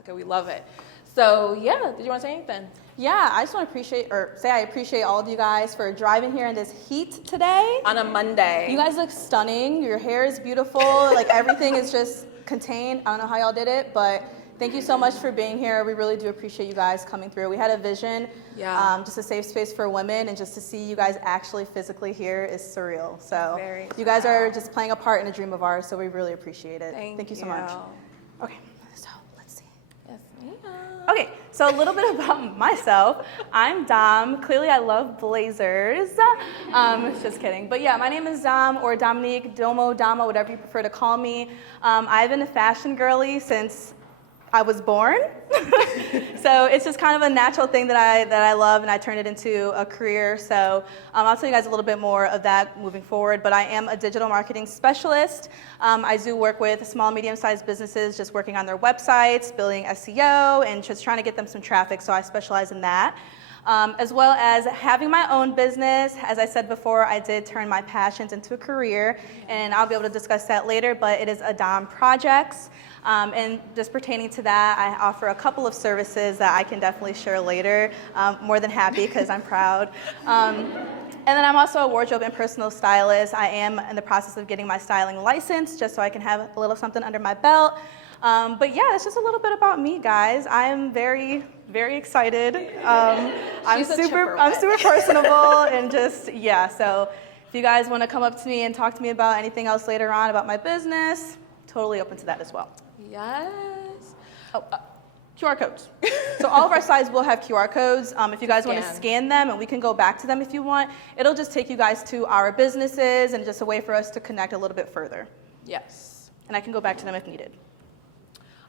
Okay, we love it. So yeah, did you want to say anything? Yeah, I just want to I appreciate all of you guys for driving here in this heat today. On a Monday. You guys look stunning. Your hair is beautiful. Like everything is just contained. I don't know how y'all did it, but thank you so much for being here. We really do appreciate you guys coming through. We had a vision, just a safe space for women, and just to see you guys actually physically here is surreal. So you guys are just playing a part in a dream of ours, so we really appreciate it. Thank you so much. Okay, so let's see. Yes, ma'am. Okay, so a little bit about myself. I'm Dom. Clearly, I love blazers. Just kidding. But yeah, my name is Dom, or Dominique, Domo, Dama, whatever you prefer to call me. I've been a fashion girly since I was born. So it's just kind of a natural thing that I love, and I turned it into a career. So I'll tell you guys a little bit more of that moving forward, but I am a digital marketing specialist. I do work with small, medium-sized businesses, just working on their websites, building SEO, and just trying to get them some traffic, so I specialize in that. As well as having my own business. As I said before, I did turn my passions into a career, and I'll be able to discuss that later, but it is Adam Projects. And just pertaining to that, I offer a couple of services that I can definitely share later. More than happy, because I'm proud. And then I'm also a wardrobe and personal stylist. I am in the process of getting my styling license, just so I can have a little something under my belt. But yeah, it's just a little bit about me, guys. I am very, very excited. I'm super personable, and just, yeah. So if you guys want to come up to me and talk to me about anything else later on about my business, totally open to that as well. Yes. QR codes. So all of our slides will have QR codes. If you guys want to scan them, and we can go back to them if you want, it'll just take you guys to our businesses, and just a way for us to connect a little bit further. Yes. And I can go back to them if needed.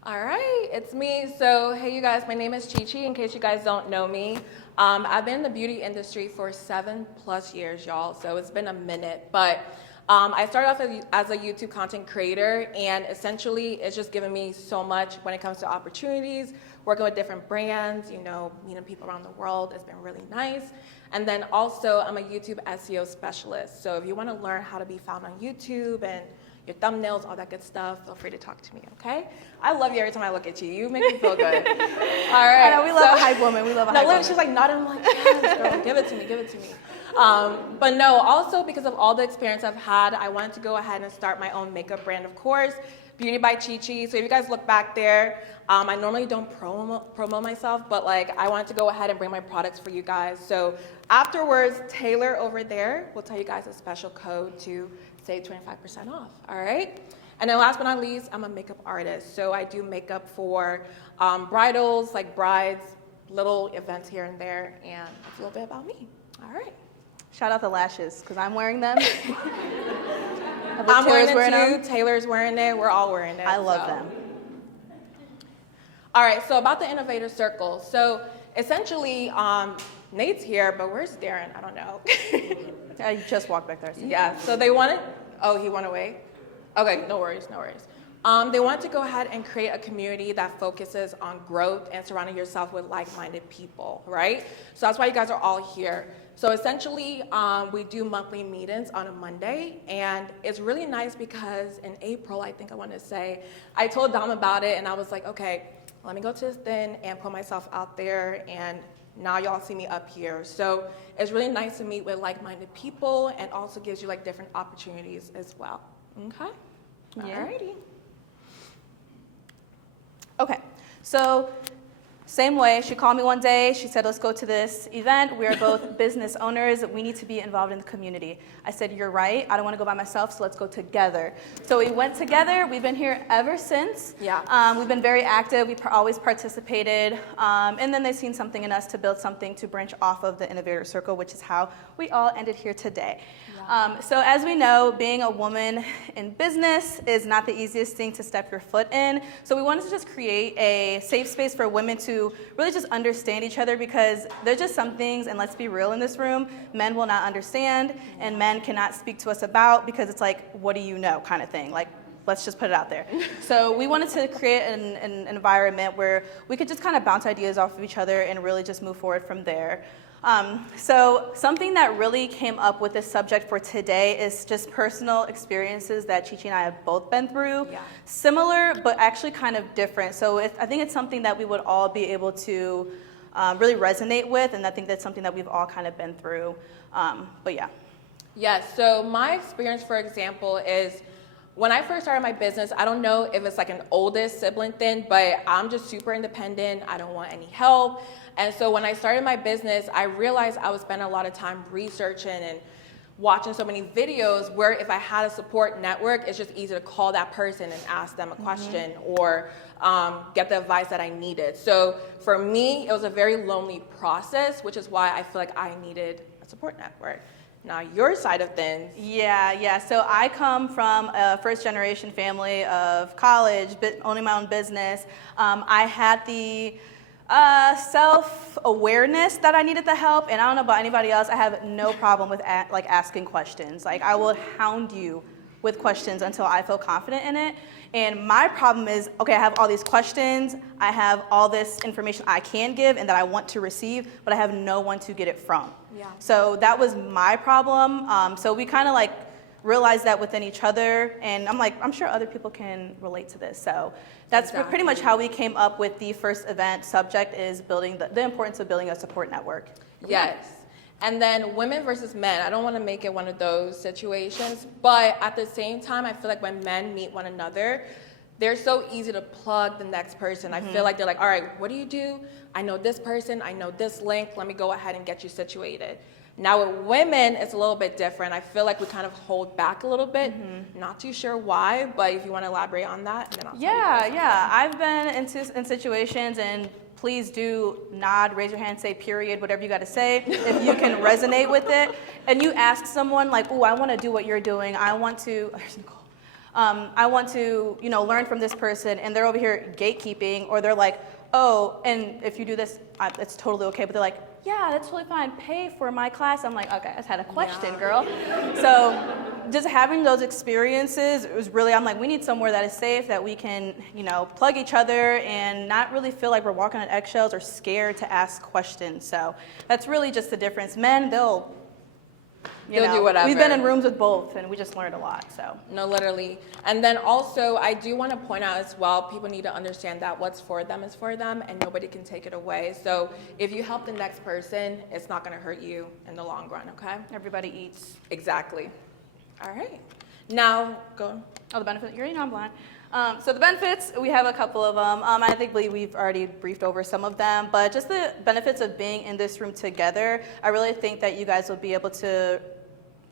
All right, it's me. So hey, you guys, my name is Chi-Chi, in case you guys don't know me. I've been in the beauty industry for 7+ years, y'all, so it's been a minute. But I started off as a YouTube content creator, and essentially it's just given me so much when it comes to opportunities, working with different brands, meeting people around the world. It's been really nice. And then also I'm a YouTube SEO specialist. So if you want to learn how to be found on YouTube and your thumbnails, all that good stuff, feel free to talk to me, okay? I love you every time I look at you. You make me feel good. All right. I know, we love a hype woman. We love a hype woman. She's like nodding. I'm like, yes, girl, give it to me. But no, also because of all the experience I've had, I wanted to go ahead and start my own makeup brand, of course, Beauty by Chi-Chi. So if you guys look back there, I normally don't promo myself, but I wanted to go ahead and bring my products for you guys. So afterwards, Taylor over there will tell you guys a special code to save 25% off, all right? And then last but not least, I'm a makeup artist. So I do makeup for bridals, like brides, little events here and there, and that's a little bit about me. All right. Shout out the lashes, because I'm wearing them. I'm wearing it too. Taylor's wearing it. We're all wearing it. I love them. All right, so about the Innovator Circle. So essentially, Nate's here, but where's Darren? I don't know. I just walked back there. Yeah, so they wanted, he went away? Okay, no worries. They want to go ahead and create a community that focuses on growth and surrounding yourself with like-minded people, right? So that's why you guys are all here. So essentially, we do monthly meetings on a Monday, and it's really nice because in April, I think I want to say, I told Dom about it, and I was like, okay, let me go to this thing and put myself out there, and now y'all see me up here. So it's really nice to meet with like-minded people, and also gives you different opportunities as well. Okay? Yeah. Alrighty. Okay, so same way, she called me one day, she said, let's go to this event. We are both business owners, we need to be involved in the community. I said, you're right, I don't want to go by myself, so let's go together. So we went together, we've been here ever since. Yeah. We've been very active, we always participated, and then they've seen something in us to build something to branch off of the Innovator Circle, which is how we all ended here today. So as we know, being a woman in business is not the easiest thing to step your foot in. So we wanted to just create a safe space for women to really just understand each other, because there's just some things, and let's be real in this room, men will not understand and men cannot speak to us about, because it's like, what do you know kind of thing. Let's just put it out there. So we wanted to create an environment where we could just kind of bounce ideas off of each other and really just move forward from there. So something that really came up with this subject for today is just personal experiences that Chi Chi and I have both been through. Yeah. Similar, but actually kind of different. So I think it's something that we would all be able to really resonate with, and I think that's something that we've all kind of been through. But yeah. Yes, so my experience, for example, is when I first started my business, I don't know if it's like an oldest sibling thing, but I'm just super independent. I don't want any help. And so when I started my business, I realized I was spending a lot of time researching and watching so many videos where if I had a support network, it's just easy to call that person and ask them a question or get the advice that I needed. So for me, it was a very lonely process, which is why I feel like I needed a support network. Now, your side of things. Yeah. So I come from a first-generation family of college, owning my own business. I had the self-awareness that I needed the help, and I don't know about anybody else, I have no problem with asking questions. Like, I will hound you with questions until I feel confident in it. And my problem is, okay, I have all these questions, I have all this information I can give and that I want to receive, but I have no one to get it from. Yeah. So that was my problem. So we kind of like realized that within each other, and I'm sure other people can relate to this. So that's Exactly. pretty much how we came up with the first event subject, is building the importance of building a support network. Yes. And then women versus men. I don't want to make it one of those situations, but at the same time, I feel like when men meet one another, they're so easy to plug the next person. I feel like they're like, all right, what do you do? I know this person, I know this link, let me go ahead and get you situated. Now with women, it's a little bit different. I feel like we kind of hold back a little bit. Not too sure why, but if you want to elaborate on that, then I'll tell you guys. Yeah. I've been in situations, and please do nod, raise your hand, say period, whatever you got to say, if you can resonate with it. And you ask someone like, oh, I want to do what you're doing. I want to, learn from this person, and they're over here gatekeeping, or they're like, oh, and if you do this, it's totally okay. But they're like, yeah, that's totally fine. Pay for my class. I'm like, okay, I just had a question, girl. So just having those experiences, it was really, I'm like, we need somewhere that is safe, that we can, plug each other and not really feel like we're walking on eggshells or scared to ask questions. So that's really just the difference. Men, they'll do whatever. We've been in rooms with both, and we just learned a lot. So no, literally. And then also, I do want to point out as well, people need to understand that what's for them is for them, and nobody can take it away. So if you help the next person, it's not going to hurt you in the long run, okay? everybody eats. Exactly. All right. Now, go. Oh, the benefits. You already know I'm blind. So the benefits, we have a couple of them. I think we've already briefed over some of them, but just the benefits of being in this room together, I really think that you guys will be able to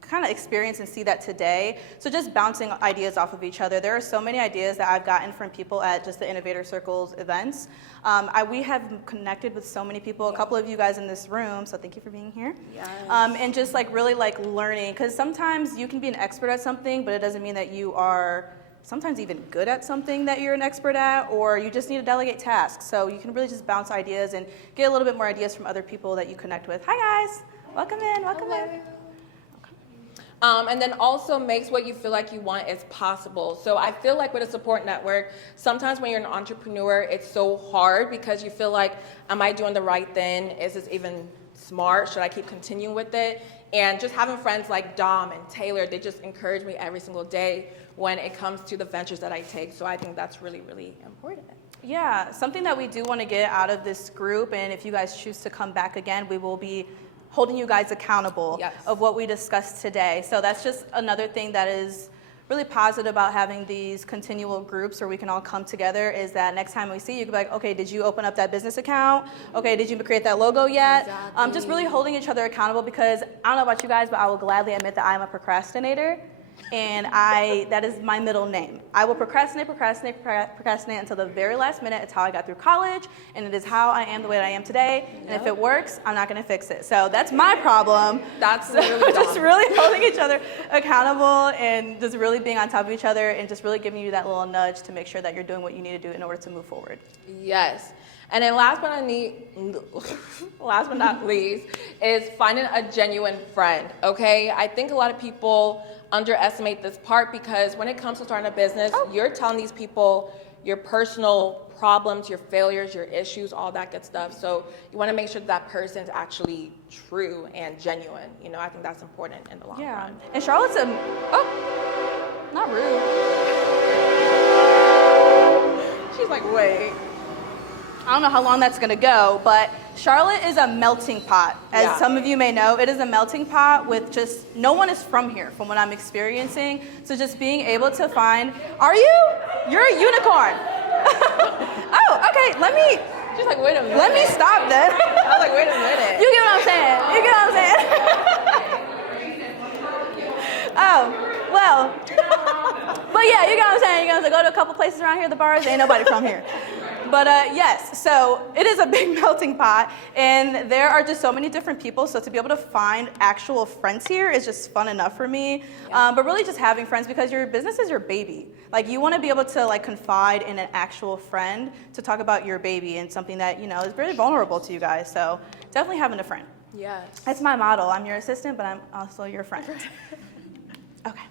kind of experience and see that today. So just bouncing ideas off of each other. There are so many ideas that I've gotten from people at just the Innovator Circles events. We have connected with so many people, a couple of you guys in this room, so thank you for being here. Yes. And just really learning, because sometimes you can be an expert at something, but it doesn't mean that you are sometimes even good at something that you're an expert at, or you just need to delegate tasks. So you can really just bounce ideas and get a little bit more ideas from other people that you connect with. Hi guys, welcome in. And then also makes what you feel like you want is possible. So I feel like with a support network, sometimes when you're an entrepreneur, it's so hard because you feel like, am I doing the right thing? Is this even smart? Should I keep continuing with it? And just having friends like Dom and Taylor, they just encourage me every single day when it comes to the ventures that I take. So I think that's really, really important. Yeah, something that we do want to get out of this group, and if you guys choose to come back again, we will be holding you guys accountable of what we discussed today. So that's just another thing that is really positive about having these continual groups where we can all come together, is that next time we see you, you can be like, okay, did you open up that business account? Okay, did you create that logo yet? Exactly. Just really holding each other accountable, because I don't know about you guys, but I will gladly admit that I'm a procrastinator. And that is my middle name. I will procrastinate until the very last minute. It's how I got through college, and it is how I am the way that I am today. And if it works, I'm not going to fix it. So that's my problem. That's really just really holding each other accountable, and just really being on top of each other, and just really giving you that little nudge to make sure that you're doing what you need to do in order to move forward. Yes. And then last but not least is finding a genuine friend, okay? I think a lot of people underestimate this part, because when it comes to starting a business, you're telling these people your personal problems, your failures, your issues, all that good stuff. So you want to make sure that person's actually true and genuine. You know, I think that's important in the long run. And Charlotte's not rude. She's like, wait. I don't know how long that's gonna go, but Charlotte is a melting pot. As some of you may know, it is a melting pot with just, no one is from here from what I'm experiencing. So just being able to find, you're a unicorn. Oh, okay, She's like, wait a minute. let me stop then. I was like, wait a minute. You get what I'm saying? You get what I'm saying? Oh, well. But yeah, you get what I'm saying? You guys go to a couple places around here, the bars, ain't nobody from here. But yes, so it is a big melting pot, and there are just so many different people, so to be able to find actual friends here is just fun enough for me. But really just having friends, because your business is your baby. Like, you want to be able to like confide in an actual friend to talk about your baby and something that, you know, is very vulnerable to you guys, so definitely having a friend. Yes. That's my model. I'm your assistant, but I'm also your friend. Okay.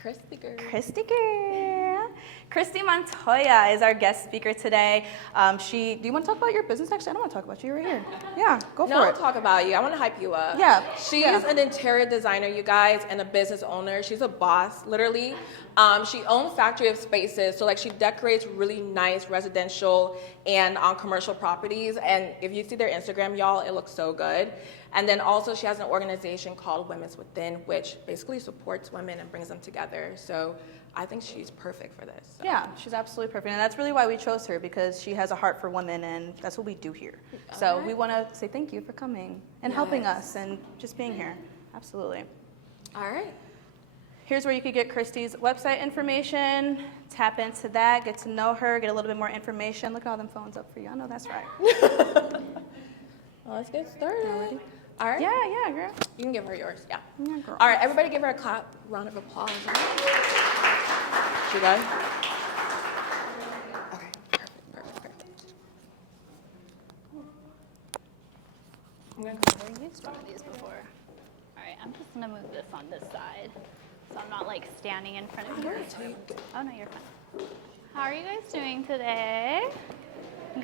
Christy girl. Christy girl. Christy Montoya is our guest speaker today. Do you want to talk about your business? Actually, I don't want to talk about you. You're right here. Yeah, go for it. No, I'll talk about you. I want to hype you up. Yeah. She's an interior designer, you guys, and a business owner. She's a boss, literally. She owns Factory of Spaces, so like she decorates really nice residential and commercial properties. And if you see their Instagram, y'all, it looks so good. And then also she has an organization called Women's Within, which basically supports women and brings them together. So I think she's perfect for this. So. Yeah, she's absolutely perfect. And that's really why we chose her, because she has a heart for women, and that's what we do here. So we want to say thank you for coming and helping us and just being here. Absolutely. All right. Here's where you could get Christy's website information, tap into that, get to know her, get a little bit more information. Look at all them phones up for you. I know that's right. Well, let's get started. All right. Yeah, girl. You can give her yours. Yeah. Yeah, girl. All right, everybody give her a clap, round of applause. She done? Okay, perfect. I've used one of these before. All right, I'm just gonna move this on this side, so I'm not like standing in front of you. Oh no, you're fine. How are you guys doing today? Good?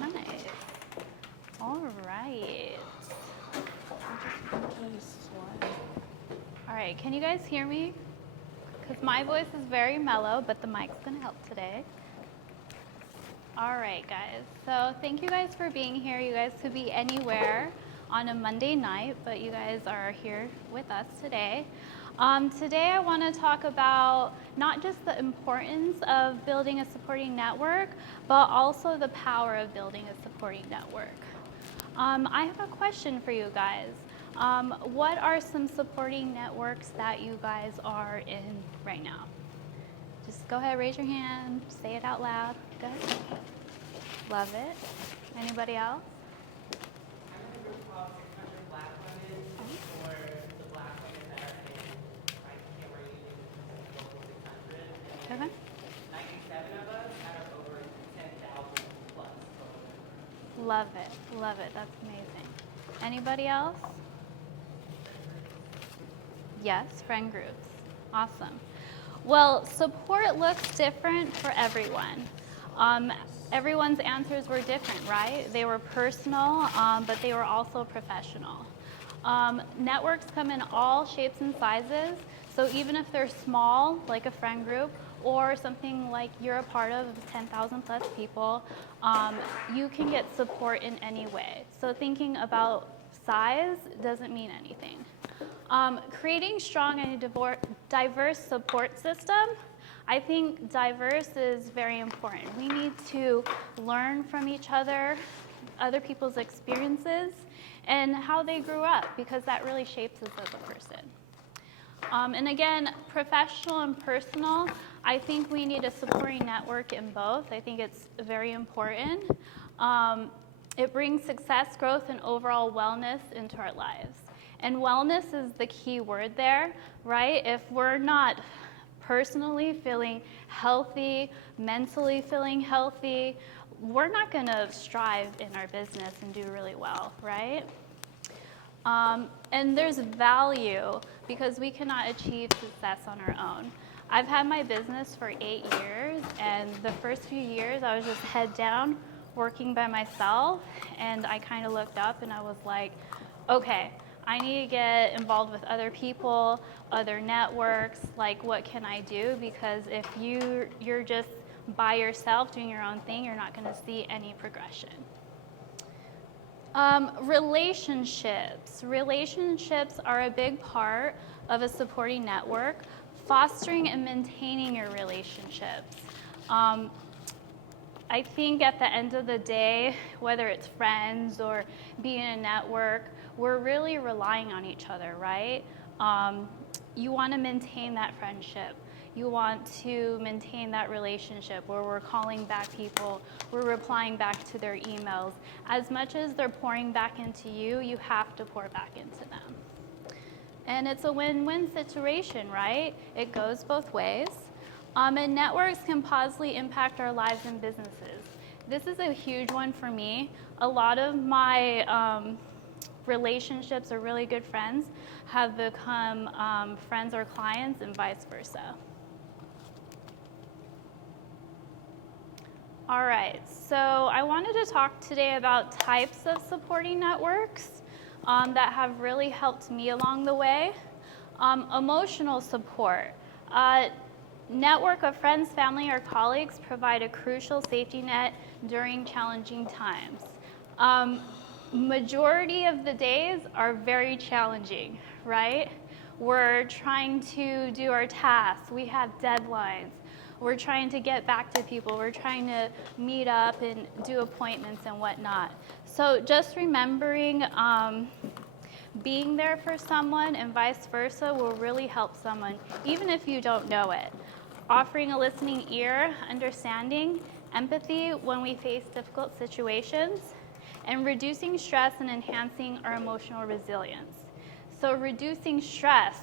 Nice. All right. All right, can you guys hear me? Because my voice is very mellow, but the mic's gonna help today. All right, guys. So thank you guys for being here. You guys could be anywhere on a Monday night, but you guys are here with us today. Today I want to talk about not just the importance of building a supporting network, but also the power of building a supporting network. I have a question for you guys. What are some supporting networks that you guys are in right now? Just go ahead, raise your hand, say it out loud. Good. Love it. Anybody else? I'm in a group called 600 Black Women for the Black women that are in camaraderie local 600. Okay. 97 of us out of over 10,000 plus. Love it. Love it. That's amazing. Anybody else? Yes, friend groups. Awesome. Well, support looks different for everyone. Everyone's answers were different, right? They were personal, but they were also professional. Networks come in all shapes and sizes, so even if they're small, like a friend group, or something like you're a part of 10,000 plus people, you can get support in any way. So thinking about size doesn't mean anything. Creating strong and diverse support system, I think diverse is very important. We need to learn from each other, other people's experiences, and how they grew up, because that really shapes us as a person. And again, professional and personal, I think we need a supporting network in both. I think it's very important. It brings success, growth, and overall wellness into our lives. And wellness is the key word there, right? If we're not personally feeling healthy, mentally feeling healthy, we're not gonna strive in our business and do really well, right? And there's value because we cannot achieve success on our own. I've had my business for 8 years, and the first few years I was just head down working by myself, and I kind of looked up and I was like, okay, I need to get involved with other people, other networks, like what can I do? Because if you're just by yourself doing your own thing, you're not going to see any progression. Relationships. Relationships are a big part of a supporting network. Fostering and maintaining your relationships. I think at the end of the day, whether it's friends or being a network, we're really relying on each other, right? You want to maintain that friendship. You want to maintain that relationship where we're calling back people, we're replying back to their emails. As much as they're pouring back into you, you have to pour back into them. And it's a win-win situation, right? It goes both ways. And networks can positively impact our lives and businesses. This is a huge one for me. A lot of my relationships or really good friends have become friends or clients and vice versa. All right, so I wanted to talk today about types of supporting networks that have really helped me along the way. Emotional support. Network of friends, family, or colleagues provide a crucial safety net during challenging times. Majority of the days are very challenging, right? We're trying to do our tasks. We have deadlines. We're trying to get back to people. We're trying to meet up and do appointments and whatnot. So just remembering being there for someone and vice versa will really help someone, even if you don't know it. Offering a listening ear, understanding, empathy when we face difficult situations, and reducing stress and enhancing our emotional resilience. So reducing stress.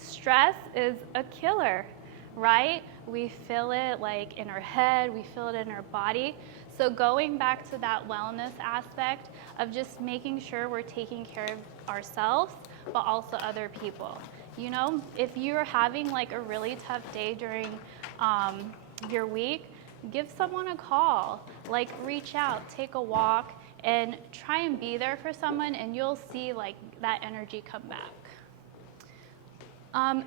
Stress is a killer, right? We feel it like in our head, we feel it in our body. So going back to that wellness aspect of just making sure we're taking care of ourselves, but also other people. You know, if you're having like a really tough day during your week, give someone a call, like reach out, take a walk, and try and be there for someone, and you'll see like that energy come back.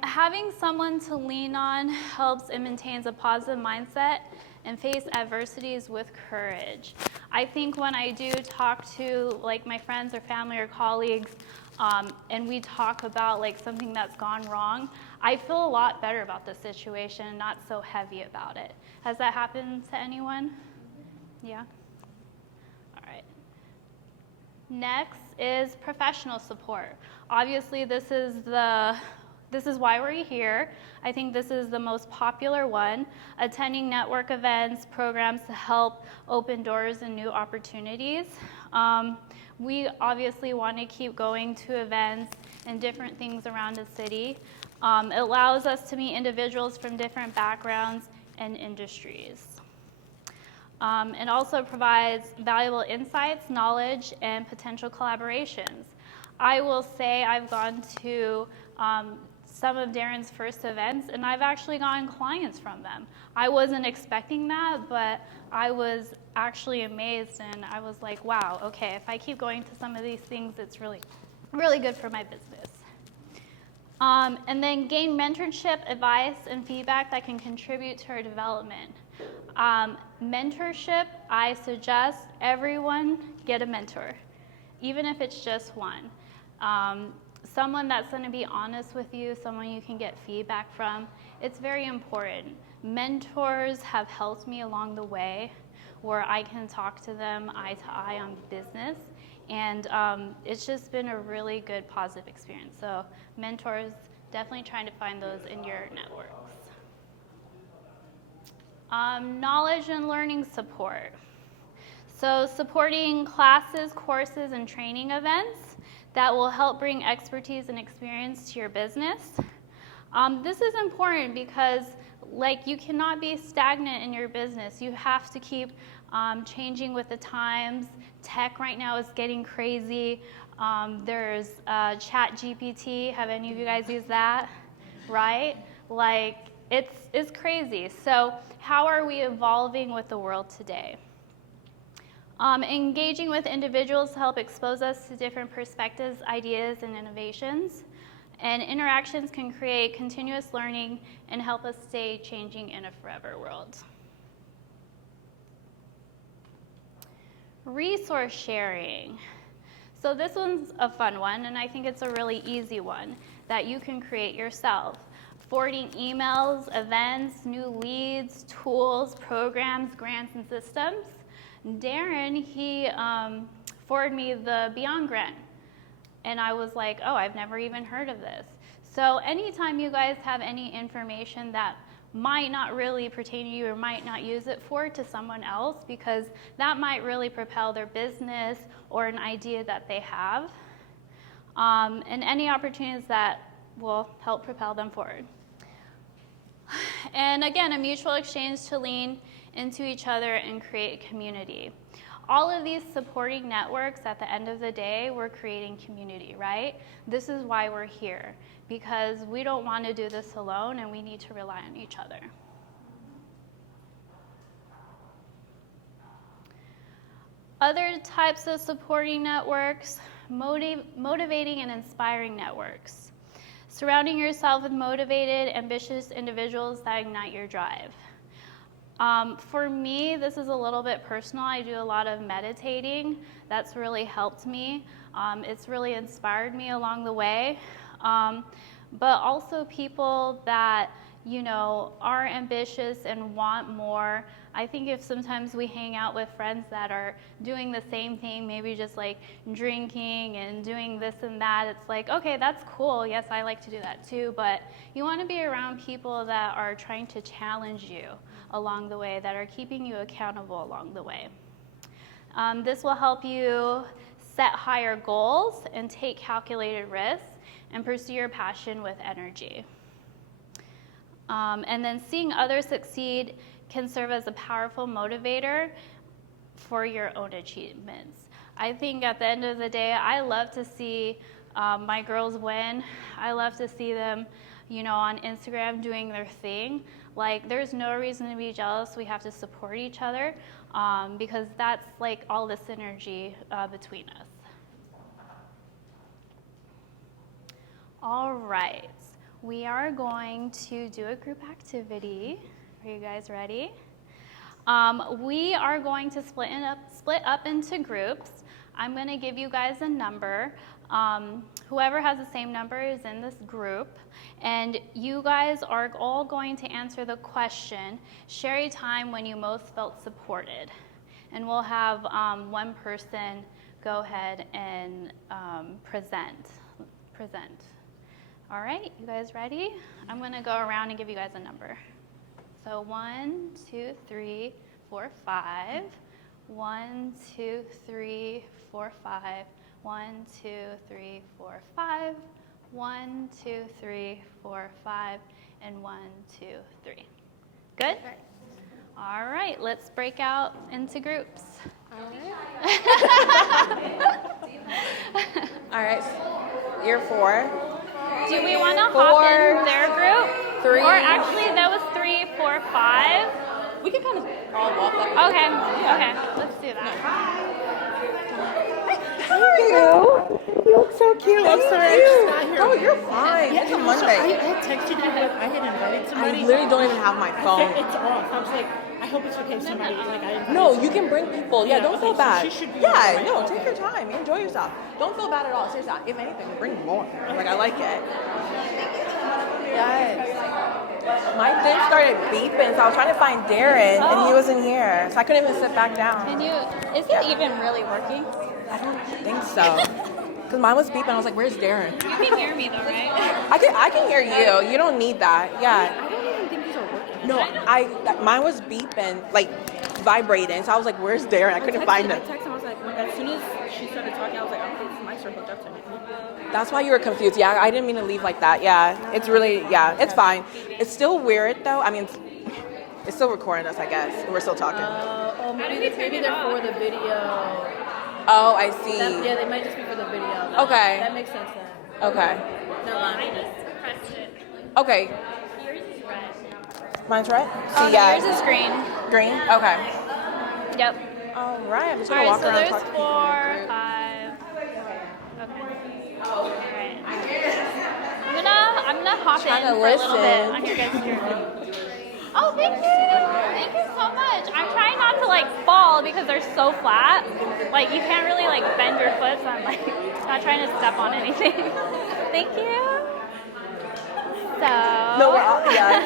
Having someone to lean on helps and maintains a positive mindset and face adversities with courage. I think when I do talk to like my friends or family or colleagues, and we talk about like something that's gone wrong, I feel a lot better about the situation and not so heavy about it. Has that happened to anyone? Yeah? All right. Next is professional support. Obviously, this is why we're here. I think this is the most popular one. Attending network events, programs to help open doors and new opportunities. We obviously want to keep going to events and different things around the city. It allows us to meet individuals from different backgrounds and industries. It also provides valuable insights, knowledge, and potential collaborations. I will say I've gone to some of Darren's first events, and I've actually gotten clients from them. I wasn't expecting that, but I was actually amazed, and I was like, wow, okay, if I keep going to some of these things, it's really, really good for my business. And then gain mentorship, advice, and feedback that can contribute to our development. Mentorship, I suggest everyone get a mentor, even if it's just one. Someone that's going to be honest with you, someone you can get feedback from. It's very important. Mentors have helped me along the way where I can talk to them eye to eye on business, and it's just been a really good positive experience. So mentors, definitely trying to find those in your networks. Knowledge and learning support. So supporting classes, courses, and training events that will help bring expertise and experience to your business. This is important because like you cannot be stagnant in your business. You have to keep changing with the times. Tech right now is getting crazy. There's Chat GPT. Have any of you guys used that? Right? Like, it's crazy. So how are we evolving with the world today? Engaging with individuals to help expose us to different perspectives, ideas, and innovations. And interactions can create continuous learning and help us stay changing in a forever world. Resource sharing. So this one's a fun one, and I think it's a really easy one that you can create yourself. Forwarding emails, events, new leads, tools, programs, grants, and systems. Darren, he forwarded me the Beyond grant, and I was like, oh, I've never even heard of this. So anytime you guys have any information that might not really pertain to you or might not use it for to someone else, because that might really propel their business or an idea that they have, and any opportunities that will help propel them forward. And again, a mutual exchange to lean into each other and create community. All of these supporting networks, at the end of the day, we're creating community, right? This is why we're here, because we don't want to do this alone and we need to rely on each other. Other types of supporting networks, motivating and inspiring networks. Surrounding yourself with motivated, ambitious individuals that ignite your drive. For me, this is a little bit personal. I do a lot of meditating. That's really helped me. It's really inspired me along the way. But also people that, you know, are ambitious and want more. I think if sometimes we hang out with friends that are doing the same thing, maybe just like drinking and doing this and that, it's like, okay, that's cool. Yes, I like to do that too. But you want to be around people that are trying to challenge you along the way, that are keeping you accountable along the way. This will help you set higher goals and take calculated risks and pursue your passion with energy. And then seeing others succeed can serve as a powerful motivator for your own achievements. I think at the end of the day, I love to see my girls win. I love to see them, you know, on Instagram doing their thing. Like, there's no reason to be jealous. We have to support each other because that's like all the synergy between us. All right, we are going to do a group activity. Are you guys ready? We are going to split up into groups. I'm going to give you guys a number. Whoever has the same number is in this group. And you guys are all going to answer the question, share a time when you most felt supported. And we'll have one person go ahead and present. All right, you guys ready? I'm going to go around and give you guys a number. So 1, 2, 3, 4, 5. 1, 2, 3, 4, 5. 1, 2, 3, 4, 5. 1, 2, 3, 4, 5. And 1, 2, 3. Good? All right, let's break out into groups. All right, you're 4. Do we want to hop in their group? 3. Or actually, that was 3, 4, 5. We can kind of all walk up. Okay, okay, let's do that. How are you? You look so cute. I'm sorry. Oh, you're fine. Yeah, It's a Monday. I had texted you, but I had invited somebody. I literally don't even have my phone. It's off. I was like, I hope it's okay if somebody, like, I invited No, you somebody. can bring people. Yeah, don't feel okay, so bad. she should be Yeah, alright. no, take your time. Enjoy yourself. Don't feel bad at all. Seriously, if anything, bring more. Like, I like it. Yes. My thing started beeping, so I was trying to find Darren, and he wasn't here. So I couldn't even sit back down. Can you, is it even really working? I don't think so. Because mine was beeping. I was like, where's Darren? You can hear me though, right? I can hear you. You don't need that. Yeah. I don't even think these are working. No, mine was beeping, like vibrating. So I was like, where's Darren? I couldn't find him. I texted him, I was like, as soon as she started talking, I was like, okay, the mics are hooked up to me. That's why you were confused. Yeah, I didn't mean to leave like that. Yeah, it's really, yeah, it's fine. It's still weird though. I mean, it's still recording us, I guess. We're still talking. oh, maybe they're for the video. Oh, I see. Yeah, they might just be for the video. Okay. That makes sense then. Okay. Never I mind. just pressed it. Okay. Yours is red. Mine's red? Oh, See, no, yeah. yours is green. Green? Okay. Yep. All right. I'm just All going to right, walk so around and there's talk to people in 4, the group. 5. Okay. All right. I'm gonna hop in Trying to for a little bit listen. on your guys' journey. Oh, thank you. Thank you so much. I'm trying not to like fall because they're so flat. Like you can't really like bend your foot, so I'm like not trying to step on anything. Thank you. So. No, we're all, yeah.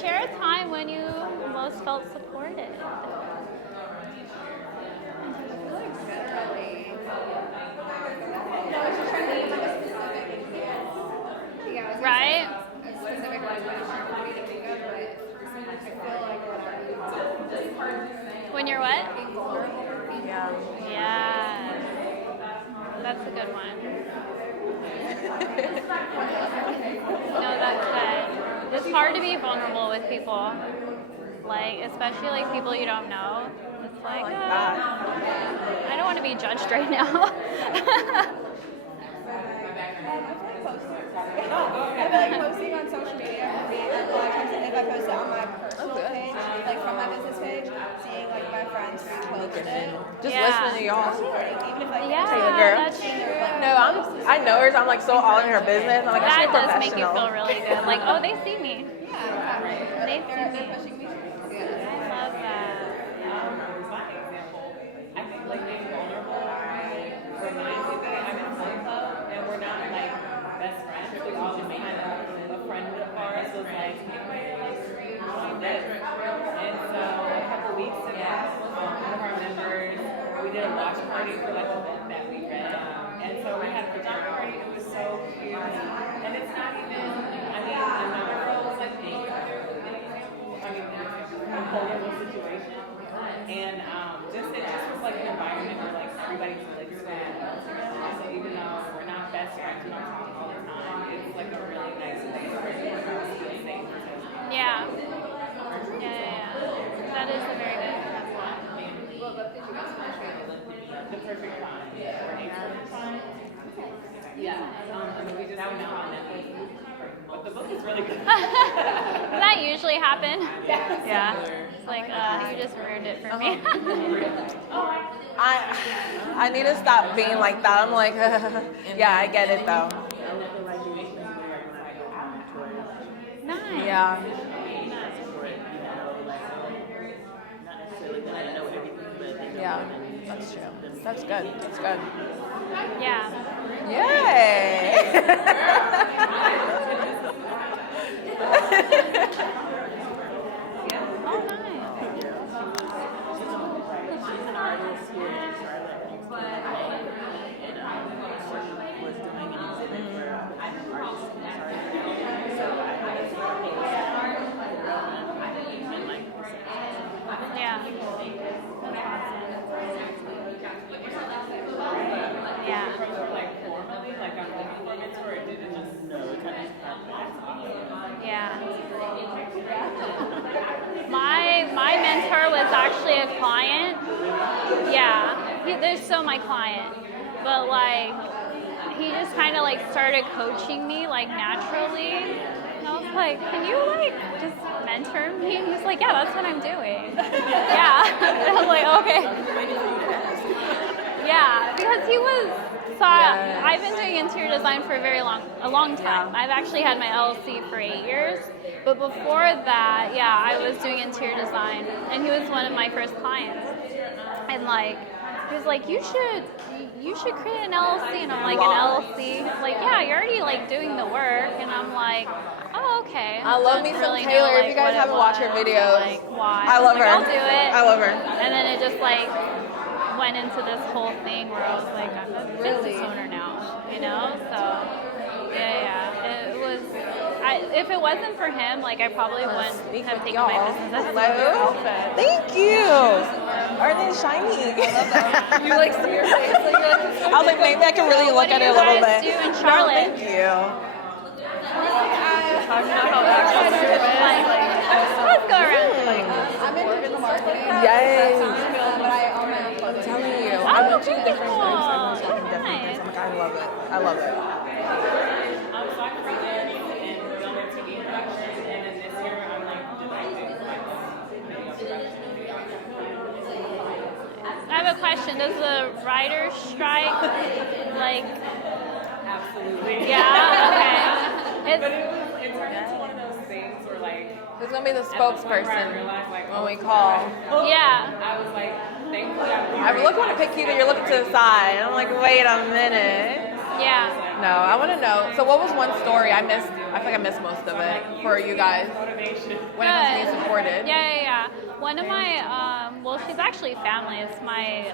Share a time when you most felt supported. Right? When you're what? Yeah. Yeah. That's a good one. No, that's good. It's hard to be vulnerable with people. Like, especially like people you don't know. It's like, I don't want to be judged right now. I feel like posting on social media for me, a lot of times if I post it on my personal page, like from my business page, seeing like my friends repost it. Just Yeah. listening to y'all. Even if like Yeah, girl. that's true. No, I know her, so I'm like so all in her business. I'm like, That she's a does make you professional. feel really good. Like, oh, they see me. They see they're me. pushing me. I love that. My example, I think like being vulnerable reminds me that I'm in Flame Club and we're not like best friends. We all just kind of a friend of ours was like, hey, join this. And so a couple weeks ago, one of our members, we did a watch party for like a book that we read. And so we had a pajama party. It was so cute. And it's not even, I mean, another girl was like, thank you for an example. I mean, a vulnerable situation. And it just was like an environment where like everybody's like so well together. So even though we're not best friends, we don't talk all the time, it's like a really nice place where everyone feels safe. Yeah. Yeah. That is a very good example. The perfect time. Yeah. I mean, we just went out on Netflix. But the book is really good. Does that usually happen? Yeah. It's like, you just ruined it for me. I need to stop being like that. I'm like, yeah, I get it though. Nice. Yeah. Yeah. That's true. That's good. That's good. Yeah. Yay! Oh, nice. She's an artist here in Charlotte, and was doing an exhibit for artists in Charlotte. So I had to take a post and like Yeah. Yeah. Like formally, like I'm looking for a mentor, or did it just no, it kind of happened. Yeah. My mentor was actually a client. Yeah. They're still my client. But like he just kind of like started coaching me like naturally. And I was like, can you like just mentor me? And he's like, yeah, that's what I'm doing. Yeah. And I was like, okay. Yeah, because he was. So I've been doing interior design for a long time. I've actually had my LLC for 8 years, but before that, yeah, I was doing interior design, and he was one of my first clients. And like, he was like, you should create an LLC, and I'm like, an LLC? He's like, yeah, you're already like doing the work, and I'm like, oh, okay. I love me Didn't some really Taylor. know, If you guys what it haven't watched her was, videos, like why. I love Like, her. I'll do it. I love her. And then it just like went into this whole thing where I was like, I'm a business owner now, you know? So, yeah. It was, if it wasn't for him, like I probably wouldn't Speak have with taken my y'all. business as Hello. Thank you. Aren't they shiny? You like see your face, like you're like, I was like, maybe I can really look at it a little bit. What do you guys do in Charlotte? No, thank you. Let's go around. I'm in marketing. Yes. But I own my own clothing. I'm telling you. Oh, I've been to different cool. groups. I've been talking to different Nice. groups. I'm like, I love it. I love it. So I freelance and film and TV production, and then this year I'm like directing like video production. I have a question. Does the writer's strike, like, Absolutely. yeah, okay. But it turned into one of those things where like Who's gonna be the at the point where I spokesperson realized like when we call? Yeah. I was like, thankfully I look when I pick you, you're looking to the side. I'm like, wait a minute. Yeah. No, I want to know. So, what was one story I missed? I think I missed most of it for you guys motivation. when it comes to being supported. Yeah. One of my, well, she's actually family. It's my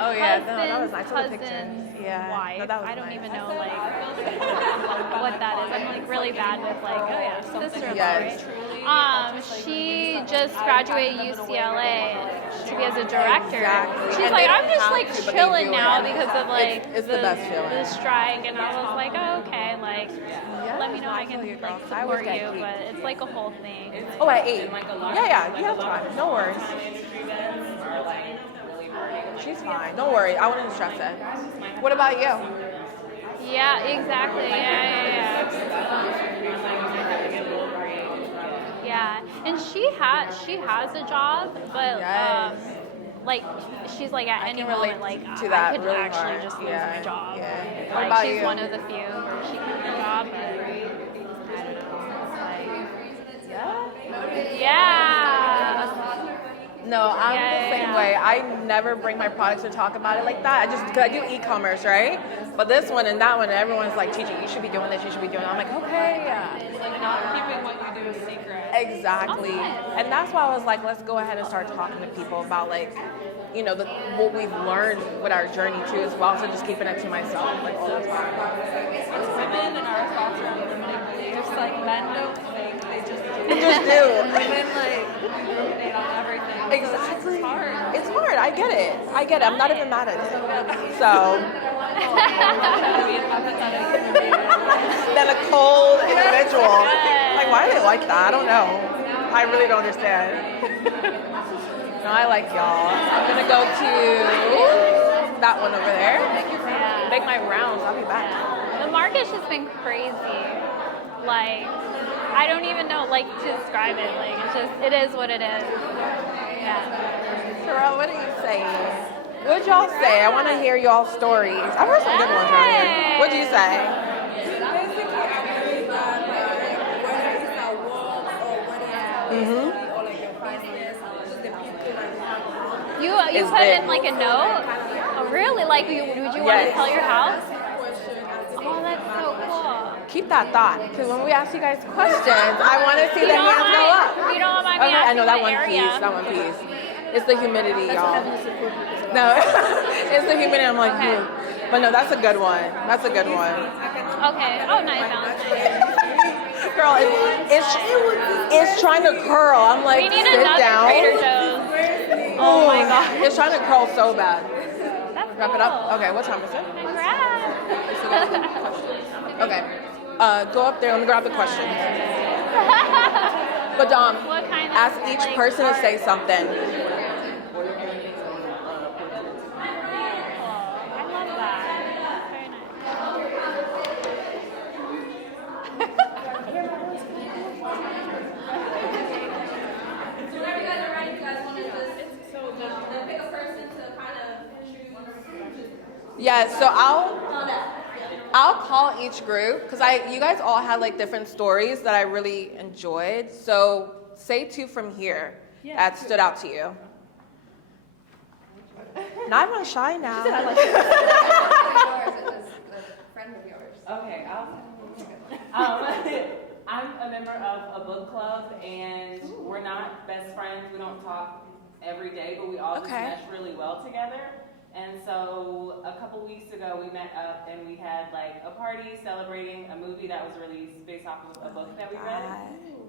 Oh, yeah, no, that was husband's nice. I saw the picture. cousin's Yeah, wife. no, that was I don't nice. even know like what that is. I'm like really bad with like sister-in-law. Yes. Right? She just graduated UCLA to be as a director. Exactly. She's And like, they I'm just have like to, but they chilling do now it. because of like It's the best feeling. the strike, and I was like, oh, okay, like let me know I if I feel can you, like girl. I always support get you, heat. but it's like a whole thing. Oh, at 8. Yeah, you have time. No worries. Industry events are like really burning. She's fine. Don't worry. I wouldn't stress it. What about you? Yeah, exactly. Yeah. Yeah, and she has a job, but Yes. like she's like at any can relate moment like to that I could really actually hard. just lose Yeah, my job. yeah. What Like about she's you? one of the few where she can get a job, but I don't know. It's like, yeah. No, I'm Yeah, the same yeah. way. I never bring my products to talk about it like that. Cause I do e-commerce, right? But this one and that one, everyone's like, Chichi, you should be doing this, you should be doing that. I'm like, okay. Like not keeping what you do a secret. Exactly. And that's why I was like, let's go ahead and start talking to people about like, you know, what we've learned with our journey too as well. So just keeping it to myself. Like, oh, that's fine. Women in our thoughts are limiting beliefs. Like men don't think, they just do. They just do. Women like ruminate on everything. So Exactly. it's hard. It's hard. I get it. I'm not even mad at it. So, Be an empathetic human being. then a cold individual. Like, why do they like that? I don't know. I really don't understand. No, I like y'all. I'm gonna go to that one over there. Make my rounds. I'll be back. The market's just been crazy. Like, I don't even know like to describe it. Like, it is what it is. Yeah. Terrell, what are you saying? What'd y'all say? I want to hear y'all's stories. I've heard some good ones around here. What'd you say? Basically, I believe that whether it's a work or whether it's a hobby or like your business, just the people that you have around. You Is put it- in like a note? Oh, really? Like, would you want to Yes. tell your house? Question as to Oh, that's so cool. Keep that thought, because when we ask you guys questions, I want to see the hands go up. You don't mind me Okay, I know that asking one what piece. area? That one piece. It's the humidity, y'all. No, it's the humidity. I'm like, Okay. But no, that's a good one. That's a good one. Okay. Oh, nice. Girl, it's trying to curl. I'm like, We need sit another down. Trader Joe's. Oh my god. It's trying to curl so bad. That's Wrap it up. Okay, what time is it? Congrats. Okay. Go up there. Let me grab the questions. But What kind of, ask each like, person to art? say something. I love that. Very nice. Whenever you guys are ready, you guys want to just pick a person to kind of choose. Yeah. So I'll call each group because you guys all had like different stories that I really enjoyed. So say 2 from here that stood out to you. Not even shy now. Yours is a friend of yours. Okay, I'm a member of a book club, and we're not best friends. We don't talk every day, but we all just Okay. mesh really well together. And so a couple weeks ago, we met up and we had like a party celebrating a movie that was released based off of a book that we read.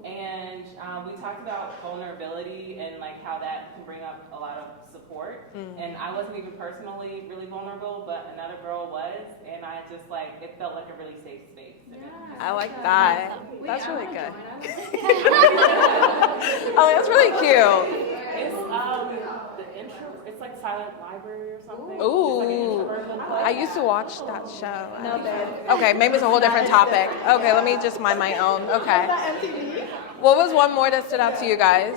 And we talked about vulnerability and like how that can bring up a lot of support. And I wasn't even personally really vulnerable, but another girl was, and I just like, it felt like a really safe space. I like that. That's really good. Oh, that's really cute. It's the intro. It's like Silent Library or something. It's like an Ooh, introvert play. I used to watch that show. No, babe. Okay, maybe it's a whole different topic. Okay, let me just mind my own. Okay. What was one more that stood out to you guys?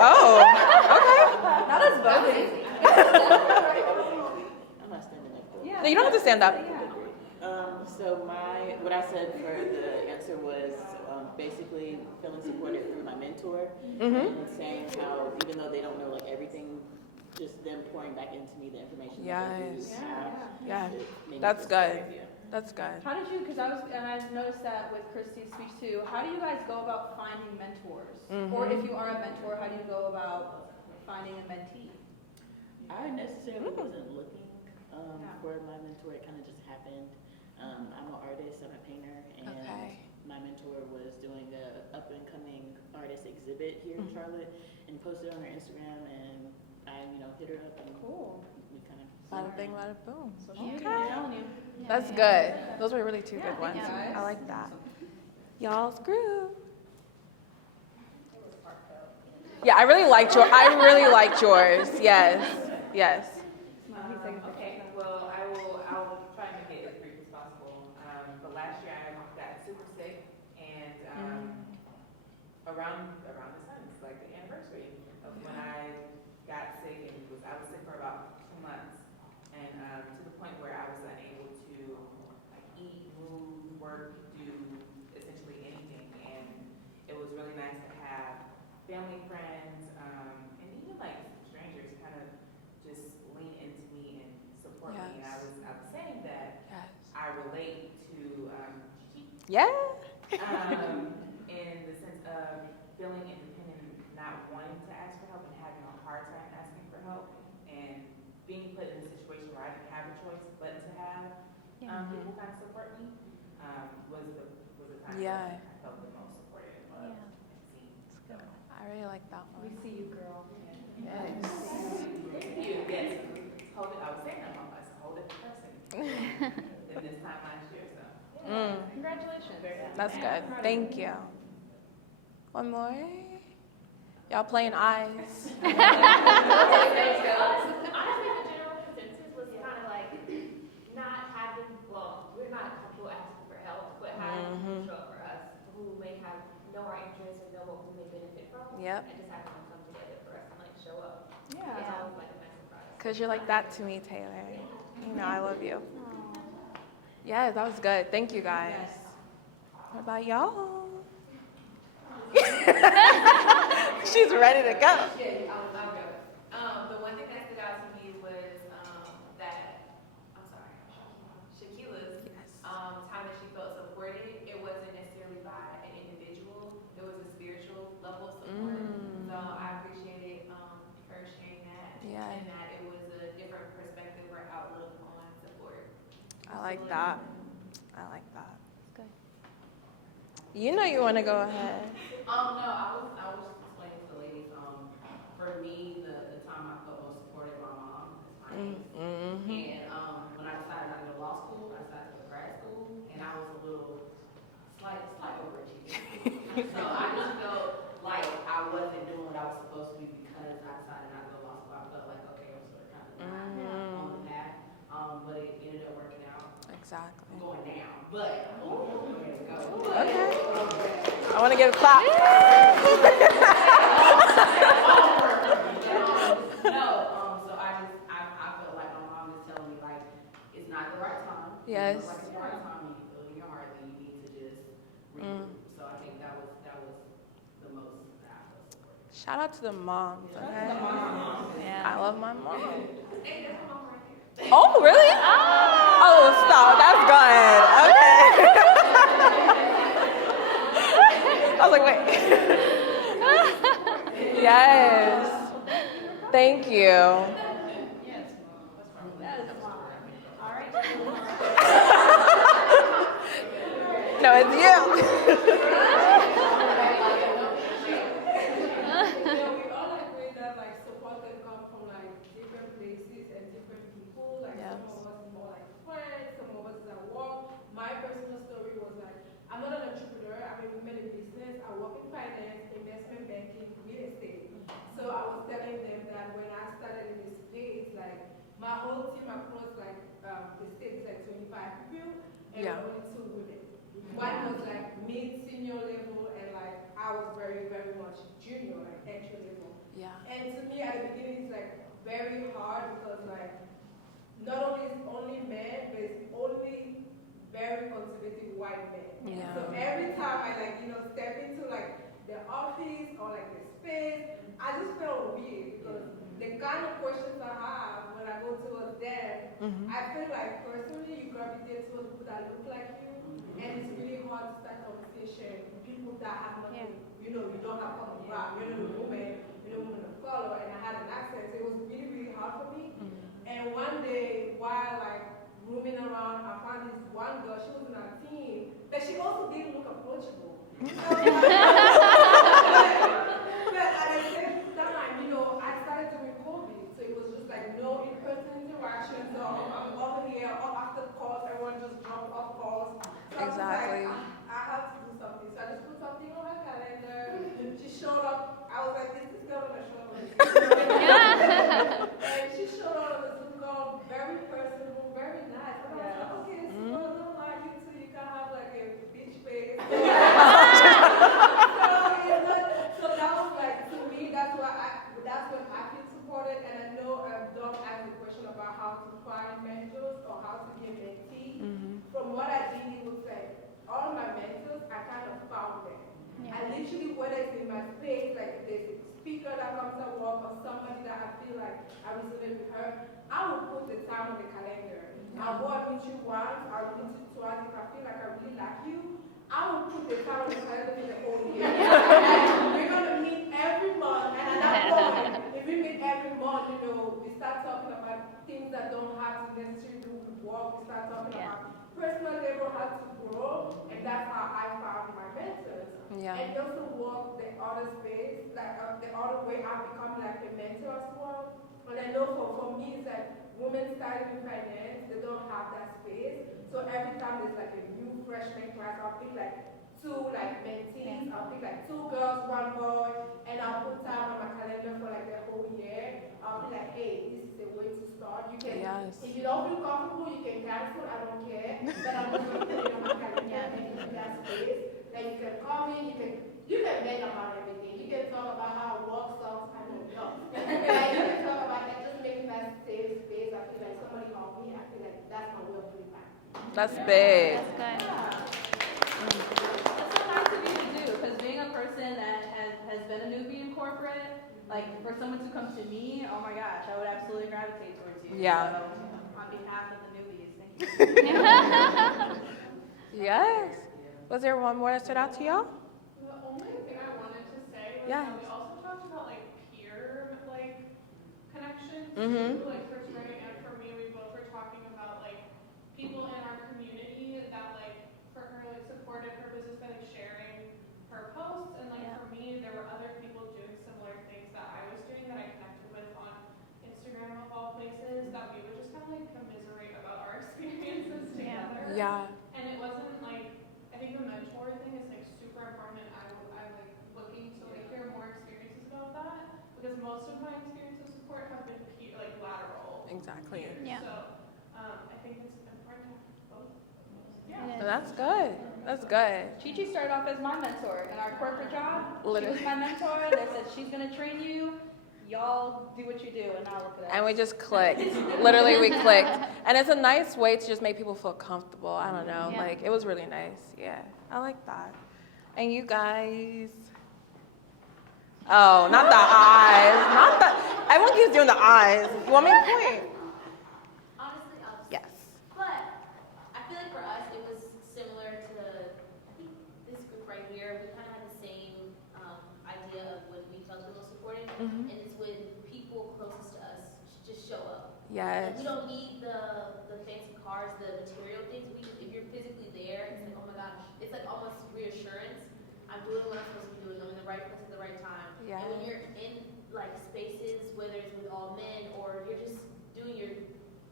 Oh, okay. Not as voting. I'm not standing up. No, you don't have to stand up. So what I said for the answer was basically feeling supported through my mentor and saying how even though they don't know like everything, just them pouring back into me the information. That they do Yes. have, Yeah, it made me that's feel good. supported, yeah. That's good. How did you, because I noticed that with Christy's speech too, how do you guys go about finding mentors? Or if you are a mentor, how do you go about finding a mentee? I necessarily wasn't looking for my mentor. It kind of just happened. I'm an artist. I'm a painter, and Okay. my mentor was doing a up and coming artist exhibit here in Charlotte, and posted on her Instagram, and I hit her up, and we kind of. Bada bing, bada boom. I'm telling you. That's good. Those were really two good ones. I like that. Y'all's group. Yeah, I really liked yours. Yes. Yes. Okay, well, I'll try and make it as brief as possible. But last year I got super sick, and around this time, it's like the anniversary of when I got sick, and I was sick for about 2 months, and to the point where I was unable to like eat, move, work, do essentially anything, and it was really nice to have family, friends, and even like strangers kind of just lean into me and support me. And I was saying that Yes. I relate to Yeah. in the sense of feeling independent and not wanting to ask for help and having a hard time asking for help, and being put in a situation where I didn't have a choice but to have people kind of support me was the time Yeah. that I felt the most supported and loved and seen. So, I really like that one. See you, girl. Yes. thank you. Yes, I was saying that it's a whole different person than this time last year. So Congratulations. That's good. Thank you. One more. Y'all playing eyes. Honestly, the general consensus was kind of like not having, well, we're not comfortable asking for help, but having people show up for us who may know our interests or know what we may benefit from. Yep. And just having them come together for us and like show up. Yeah. It's always like a nice surprise. Because you're like that to me, Taylor. You know I love you. Yeah, that was good. Thank you, guys. What about y'all? She's ready to go. yeah, I'll go. The one thing that stood out to me was Shaquila's time that she felt supported. It wasn't necessarily by an individual. It was a spiritual level of support. So I appreciated her sharing that, Yeah. and that it was a different perspective or outlook on support. I like that. I like that. Good. You know you want to go ahead. No, I was explaining to the ladies. For me, the time I felt most supported by my mom is my niece. And when I decided not to go to law school, I decided to go to grad school, and I was a little slight overachieving. So I just felt like I wasn't doing what I was supposed to be because I decided not to go to law school. I felt like okay, I'm sort of kind of on the path, but it ended up working out. Exactly. I'm going down, but I'm ready to go. Okay. I want to get a clap. So I felt like my mom is telling me like it's not the right time. Yes. It's like it's the right time and you feel in your heart that you need to just regroup. So I think that was the most that I felt supported. Shout out to the moms, okay? Yeah. I love my mom. Oh, really? Oh, stop. That's good. Okay. I was like, wait. Yes. Thank you. No, it's you. We all agree that like support can come from like different places and different people. Like Yes. some of us more like friends, some of us is at work. My personal story was like I'm not an entrepreneur, I'm a woman in business, I work in finance, investment banking, real estate. So I was telling them that when I started in this space, like my whole team across like the state is like 25 people, and Yeah. only 2 women. One was like mid senior level, and like I was very, very much junior, like entry level. Yeah. And to me at the beginning it's like very hard because like not only is only men, but it's only very conservative white men. Yeah. So every time I like, step into like the office or like the space, I just felt weird because the kind of questions I have when I go towards them, I feel like personally you gravitate towards people that look like you, and it's really hard to start conversation with people that have nothing, you don't have common ground. You're not a woman of color, and I had an accent, so it was really, really hard for me. And one day, while like roaming around, I found this one girl. She was in our team, but she also didn't look approachable. But at the same time, I started doing COVID, so it was just like no in-person interaction. So I'm over here, all after calls, everyone just dropped off calls. So Exactly. I was like, I have to do something. So I just put something on my calendar. She showed up. I was like, is this girl gonna show up? And she showed up on the Zoom call, very personable, very nice. And I was like, okay, this girl don't like you too. You can have like a beach face. So that was like, to me, that's when I feel supported. And I know Dom asked the question about how to find mentors or how to be a mentee. From what I did, it was like all my mentors, I kind of found them. I literally, whether it's in my space, like if there's a speaker that comes to work or somebody that I feel like I resonate with her, I will put the time on the calendar. I'll go and meet you once, I'll meet you twice. If I feel like I really like you, I will put the time on the calendar for the whole year. And we're going to meet every month, and at that point, if we meet every month, we start talking about things that don't have to necessarily do with work. We start talking about personal level, how to grow, and that's how I found my mentors. Yeah. And also walk the other space, like the other way I've become like a mentor as well. And I know for me, it's like women starting in finance, they don't have that space. So every time there's like a new freshman class, I'll pick like 2 like mentees, I'll pick like 2 girls, 1 boy, and I'll put time on my calendar for like the whole year. I'll be like, hey, this is a way to start. You can, if you don't feel comfortable, you can cancel, I don't care. But I'm just going to put it on my calendar and in that space. Like you can call me, you can beg about everything. You can talk about how work sucks, I know. Like you can talk about that, just making that safe space. I feel like somebody called me, I feel like that's my way of doing that. That's big. That's good. That's so nice of you to do, because being a person that has been a newbie in corporate, like for someone to come to me, oh my gosh, I would absolutely gravitate towards you. Yeah. So on behalf of the newbies, thank you. Yes. Was there one more that stood out to y'all? The only thing I wanted to say was Yes. that we also talked about like peer connections. Mhm. Like for Spring and for me, we both were talking about like people in our community that like for her like supported her business by like sharing her posts, and like for me, there were other people doing similar things that I was doing that I connected with on Instagram of all places, that we would just kind of like commiserate about our experiences together. Yeah. And it wasn't like, I think the mentor thing is like super important, and I'm like looking to like hear more experiences about that, because most of my experiences of support have been like lateral. Exactly. Yeah. So I think it's important to have both. Yeah. That's good. That's good. Chi started off as my mentor in our corporate job. Literally. She was my mentor. They said she's gonna train you. Y'all do what you do, and now look at that. And we just clicked. Literally, we clicked. And it's a nice way to just make people feel comfortable. I don't know. Yeah. Like, it was really nice. Yeah. I like that. And you guys. Oh, not the eyes. Not the. Everyone keeps doing the eyes. You want me to point? Honestly, I'll just, Yes. but I feel like for us, it was similar to, I think this group right here, we kind of had the same idea of when we felt the most supported, and it's when people closest to us just show up. Yes. Like, we don't need the fancy cars, the material things. We just, if you're physically there, it's like, oh my gosh, it's like almost reassurance. I'm doing what I'm supposed to be doing. I'm in the right place at the right time. Yeah. And when you're in like spaces, whether it's with all men or you're just doing your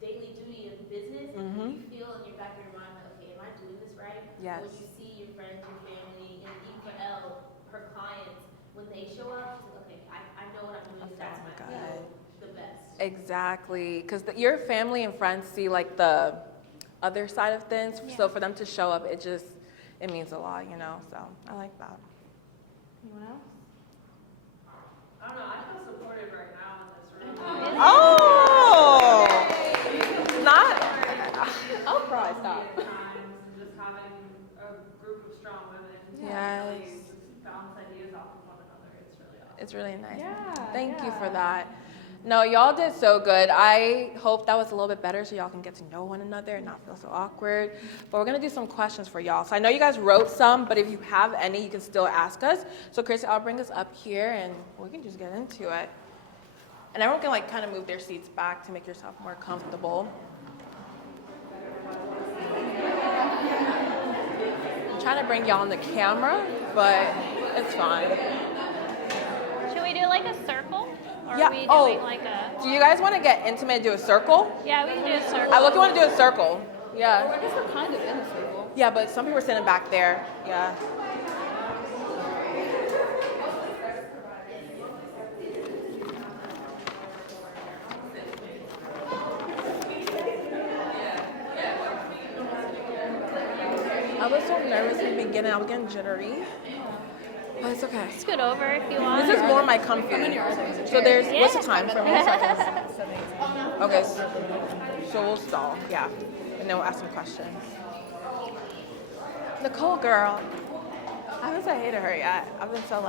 daily duty of business, you feel in your back of your mind like, okay, am I doing doing this right. Yes. When you see your friends, your family, and even for Elle, her clients, when they show up, she's like, okay, I know what I'm doing. That's what I feel the best. Exactly, because your family and friends see like the other side of things. Yeah. So for them to show up, it means a lot, you know. So I like that. Anyone else? I don't know, I feel supported right now in this room. Oh, not. I'll cry. Stop. Times and just having a group of strong women. Yes. Really just bounce ideas off of one another. It's really awesome. It's really nice. Yeah, Thank you for yeah. that. No, y'all did so good. I hope that was a little bit better so y'all can get to know one another and not feel so awkward. But we're going to do some questions for y'all. So I know you guys wrote some, but if you have any, you can still ask us. So Chrissy, I'll bring us up here and we can just get into it. And everyone can like kind of move their seats back to make yourself more comfortable. I'm trying to bring y'all on the camera, but it's fine. Should we do like a circle? Or Yeah. are we Oh. doing like a... Do you guys want to get intimate and do a circle? Yeah, we can do a circle. I look, you want to do a circle. Yeah. I guess we're kind of in a circle. Yeah, but some people are sitting back there. Yeah. I was so nervous in the beginning. I was getting jittery. But it's okay. Scoot over if you want. This is more my comfy. So there's, what's the time for me? Okay, so we'll stall, yeah. And then we'll ask some questions. Nicole, girl. I haven't said hey to her yet. I've been so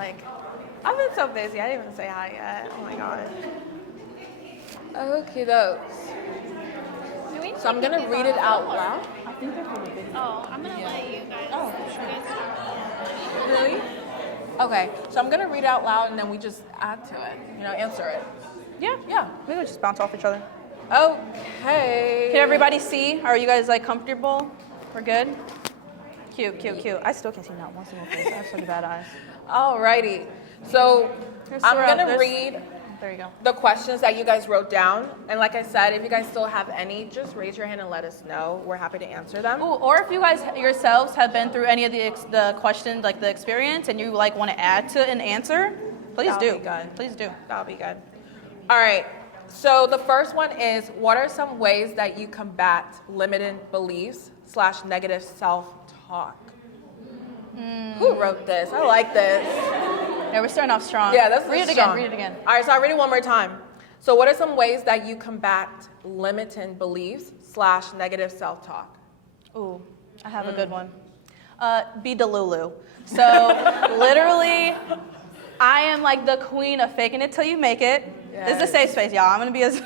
busy. I didn't even say hi yet. Oh my God. Okay, those. So I'm gonna read it out loud. I think they're for the video. Oh, I'm gonna let you guys. Oh, you guys Really? Okay, so I'm gonna read it out loud and then we just add to it, answer it. Yeah. We can just bounce off each other. Okay. Can everybody see? Are you guys like comfortable? We're good? Cute. I still can't see not one single face. I have such bad eyes. Alrighty. So I'm gonna read There you go. the questions that you guys wrote down. And like I said, if you guys still have any, just raise your hand and let us know. We're happy to answer them. Ooh, or if you guys yourselves have been through any of the questions, like the experience, and you like want to add to an answer, please That'll do. be good. Please do. That'll be good. All right. So the first one is, what are some ways that you combat limiting beliefs / negative self-talk? Who wrote this? I like this. Yeah, we're starting off strong. Yeah, that's read it strong. again. Read it again. All right, so I'll read it one more time. So what are some ways that you combat limiting beliefs / negative self-talk? Ooh, I have a good one. Be Delulu. So literally, I am like the queen of faking it till you make it. This is a safe space, y'all. I'm gonna be as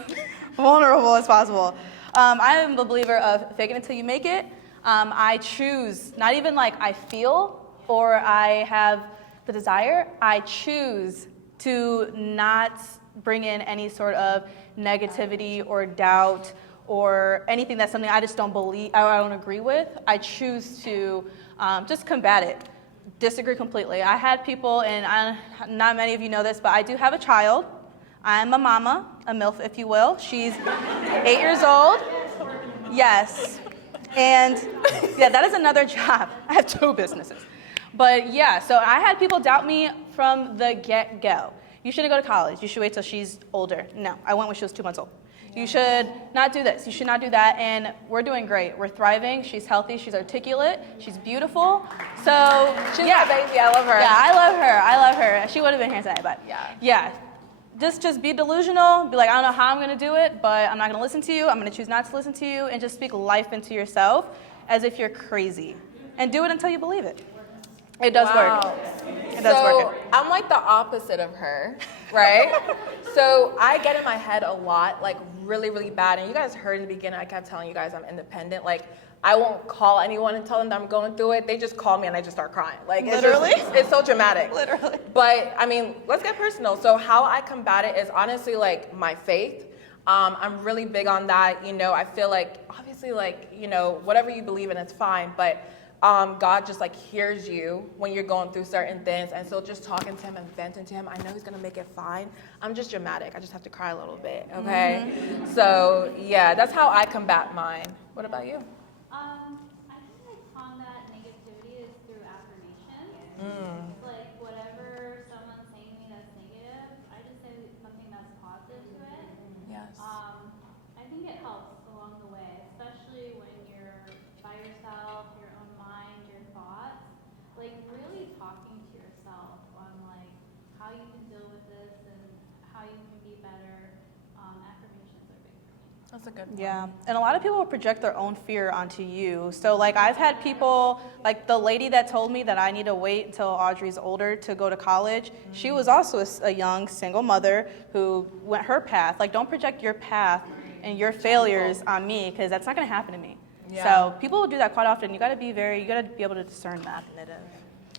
vulnerable as possible. I am a believer of faking it till you make it. I choose, not even like I feel or I have the desire, I choose to not bring in any sort of negativity or doubt or anything that's something I just don't believe, I don't agree with. I choose to just combat it, disagree completely. I had people, and not many of you know this, but I do have a child. I'm a mama, a MILF if you will. She's 8 years old. Yes. And yeah, that is another job. I have 2 businesses. But yeah, so I had people doubt me from the get-go. You shouldn't go to college. You should wait till she's older. No, I went when she was 2 months old. You should not do this. You should not do that. And we're doing great. We're thriving. She's healthy. She's articulate. She's beautiful. So She's my baby. I love her. Yeah, I love her. She would have been here today, but yeah. Just be delusional. Be like, I don't know how I'm going to do it, but I'm not going to listen to you. I'm going to choose not to listen to you, and just speak life into yourself as if you're crazy. And do it until you believe it. It does work. It does work. I'm like the opposite of her, right? So I get in my head a lot, like really, really bad. And you guys heard in the beginning, I kept telling you guys I'm independent. Like, I won't call anyone and tell them that I'm going through it. They just call me and I just start crying. Like, Literally? It's so dramatic. Literally. But I mean, let's get personal. So how I combat it is honestly like my faith. I'm really big on that. I feel like, obviously, like, whatever you believe in, it's fine. But God just like hears you when you're going through certain things. And so just talking to him and venting to him, I know he's going to make it fine. I'm just dramatic. I just have to cry a little bit. Okay. So yeah, that's how I combat mine. What about you? I think I Like whatever someone's saying to me that's negative, I just say something that's positive to it. Yes. I think it helps along the way, especially when you're by yourself, your own mind, your thoughts. Like really talking to yourself on like how you can deal with this and how you can be better. Affirmations are big for me. That's a good one. Yeah, and a lot of people will project their own fear onto you. So like I've had people, like the lady that told me that I need to wait until Audrey's older to go to college, she was also a young single mother who went her path. Like don't project your path and your failures on me, because that's not going to happen to me. Yeah. So people will do that quite often. You got to be able to discern that.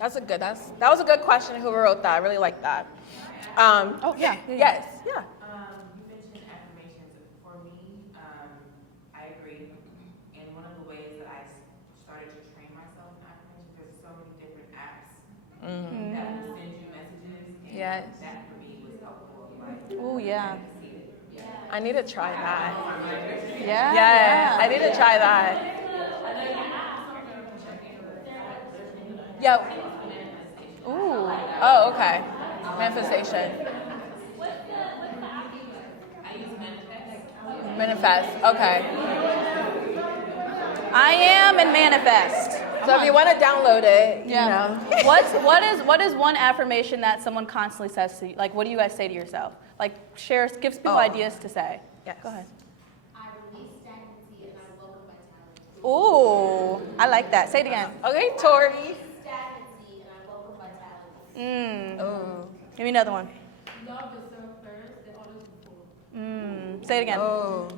That's a good, that was a good question. Whoever wrote that, I really like that. Yeah. Yes, yeah. You mentioned affirmations. For me, I agree. And one of the ways that I started to train myself in affirmations, there's so many different apps that will send you messages. And Yes. that for me was helpful. Like, Oh, yeah. I need to try that. Yeah. Yeah, I need to try that. Yeah. Ooh. Oh, okay. Manifestation. Manifest. Okay. I am and manifest. So if you want to download it, you know. What is one affirmation that someone constantly says to you? Like, what do you guys say to yourself? Like, gives people ideas to say. Yes. Go ahead. I release stagnancy and I welcome vitality. Ooh, I like that. Say it again. Okay, Tori. Stagnancy and I welcome vitality. Oh. Give me another one. Love yourself first, the others will follow. Say it again. Oh.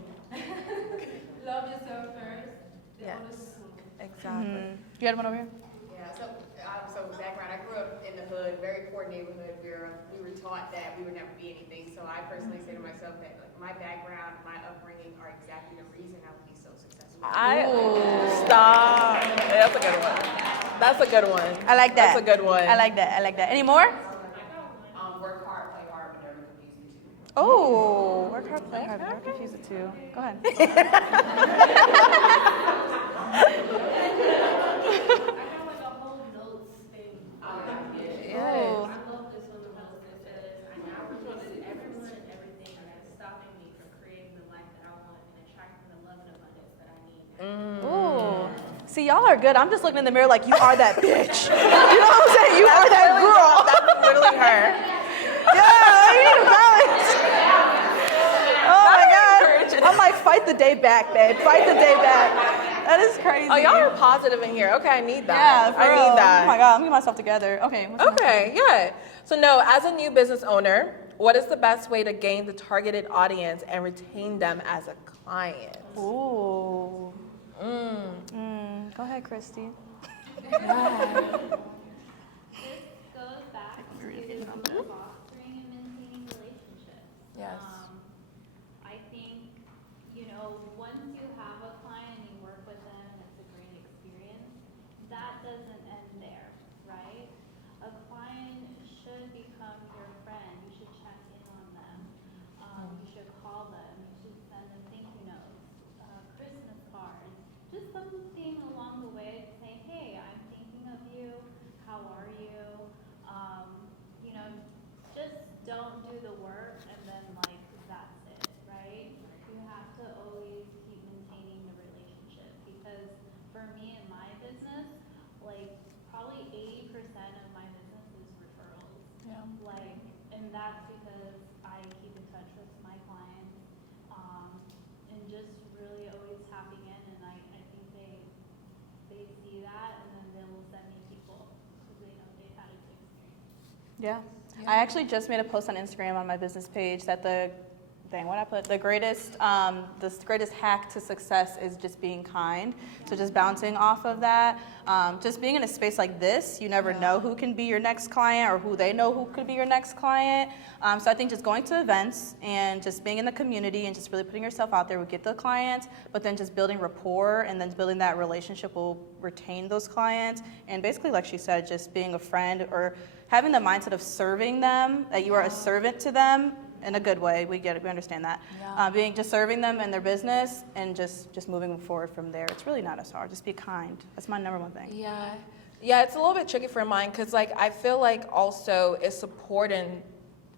Love yourself first, the Yes. others will follow. Exactly. You had one over here? Yeah, so background, I grew up in the hood, very poor neighborhood where we were taught that we would never be anything. So I personally say to myself that like, my background, my upbringing are exactly the reason I would be so successful. Stop. That's a good one. That's a good one. I like that. That's a good one. I like that. Any more? Work hard, play hard, but never confuse the two. Oh, work hard, play hard. Never confuse the two. Go ahead. I have like a whole notes thing. Oh. I love this one the most. It says, I now release everyone and everything that is stopping me from creating the life that I want and attracting the love and abundance that I need. Ooh. See, y'all are good. I'm just looking in the mirror like, you are that bitch. You know what I'm saying? You are that girl. That's literally her. Yeah, you need a balance. Oh my God. I'm like, fight the day back, babe. Fight the day back. That is crazy. Oh, y'all are positive in here. Okay, I need that. Yeah, for I real. need that. Oh my God, I'm getting myself together. Okay. Okay, yeah. So no, as a new business owner, what is the best way to gain the targeted audience and retain them as a client? Ooh. Go ahead, Christy. This goes back to fostering and maintaining relationships. Yes. I think, once you have a client and you work with them and it's a great experience, that doesn't end there, right? A client should become your friend. You should check in on them. You should call them. You should send them thank you notes, Christmas cards, just something along the way to say, hey, I'm thinking of you. How are you? Just don't do the work and then that's it, right? You have to always keep maintaining the relationship because for me in my business, probably 80% of my business is referrals. Yeah. And that's because I keep in touch with my clients, and just really always tapping in, and I think they see that and then they will send me people because they know they've had a good experience. Yeah. I actually just made a post on Instagram on my business page that the greatest hack to success is just being kind. So just bouncing off of that, just being in a space like this, you never know who can be your next client or who they know who could be your next client. So I think just going to events and just being in the community and just really putting yourself out there will get the clients, but then just building rapport and then building that relationship will retain those clients. And basically, like she said, just being a friend or having the mindset of serving them, that you are a servant to them in a good way. We get it. We understand that. Yeah. Just serving them in their business and just moving forward from there. It's really not as hard. Just be kind. That's my number one thing. Yeah. Yeah, it's a little bit tricky for mine because, like, I feel like also it's supporting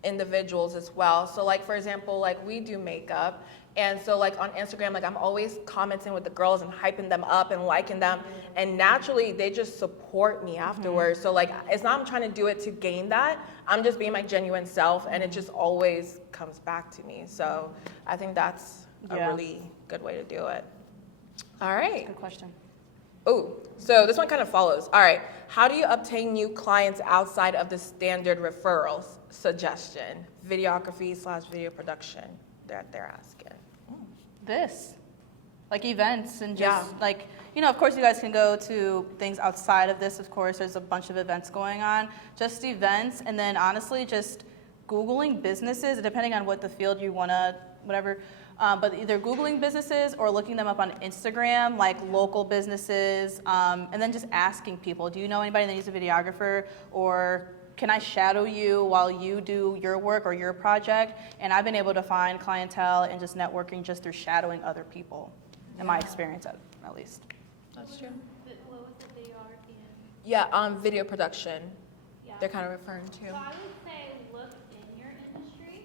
individuals as well. So, like, for example, like, we do makeup. And so, like, on Instagram, like, I'm always commenting with the girls and hyping them up and liking them. And naturally, they just support me afterwards. So, like, it's not I'm trying to do it to gain that. I'm just being my genuine self, and it just always comes back to me. So, I think that's a really good way to do it. All right. Good question. Oh, so this one kind of follows. All right. How do you obtain new clients outside of the standard referrals? Suggestion. Videography/video production that they're asking. This, like events and just like, you know, of course you guys can go to things outside of this. Of course, there's a bunch of events going on, just events. And then honestly, just Googling businesses, depending on what the field you want to, whatever, but either Googling businesses or looking them up on Instagram, like local businesses, and then just asking people, do you know anybody that needs a videographer, or can I shadow you while you do your work or your project? And I've been able to find clientele and just networking just through shadowing other people, in my experience at least. That's true. What was the videography in? Yeah, video production. Yeah. They're kind of referring to. So I would say look in your industry,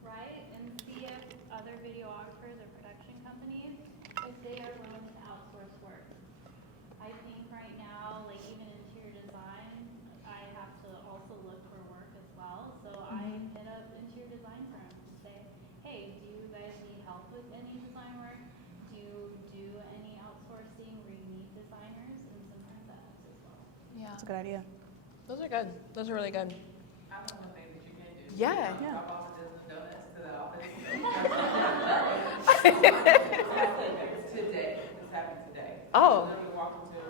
right, and see if other videographers or production companies, if they are willing to outsource work. I think right now, like even interior design, I have to also look for work as well. So I hit up interior design firms and say, hey, do you guys need help with any design work? Do you do any outsourcing where you need designers? And sometimes that helps as well. Yeah. That's a good idea. Those are good. Those are really good. I know one thing that you can do. Yeah. Drop off a dozen donuts to the office. Today. This happened today. Oh. Somebody walked into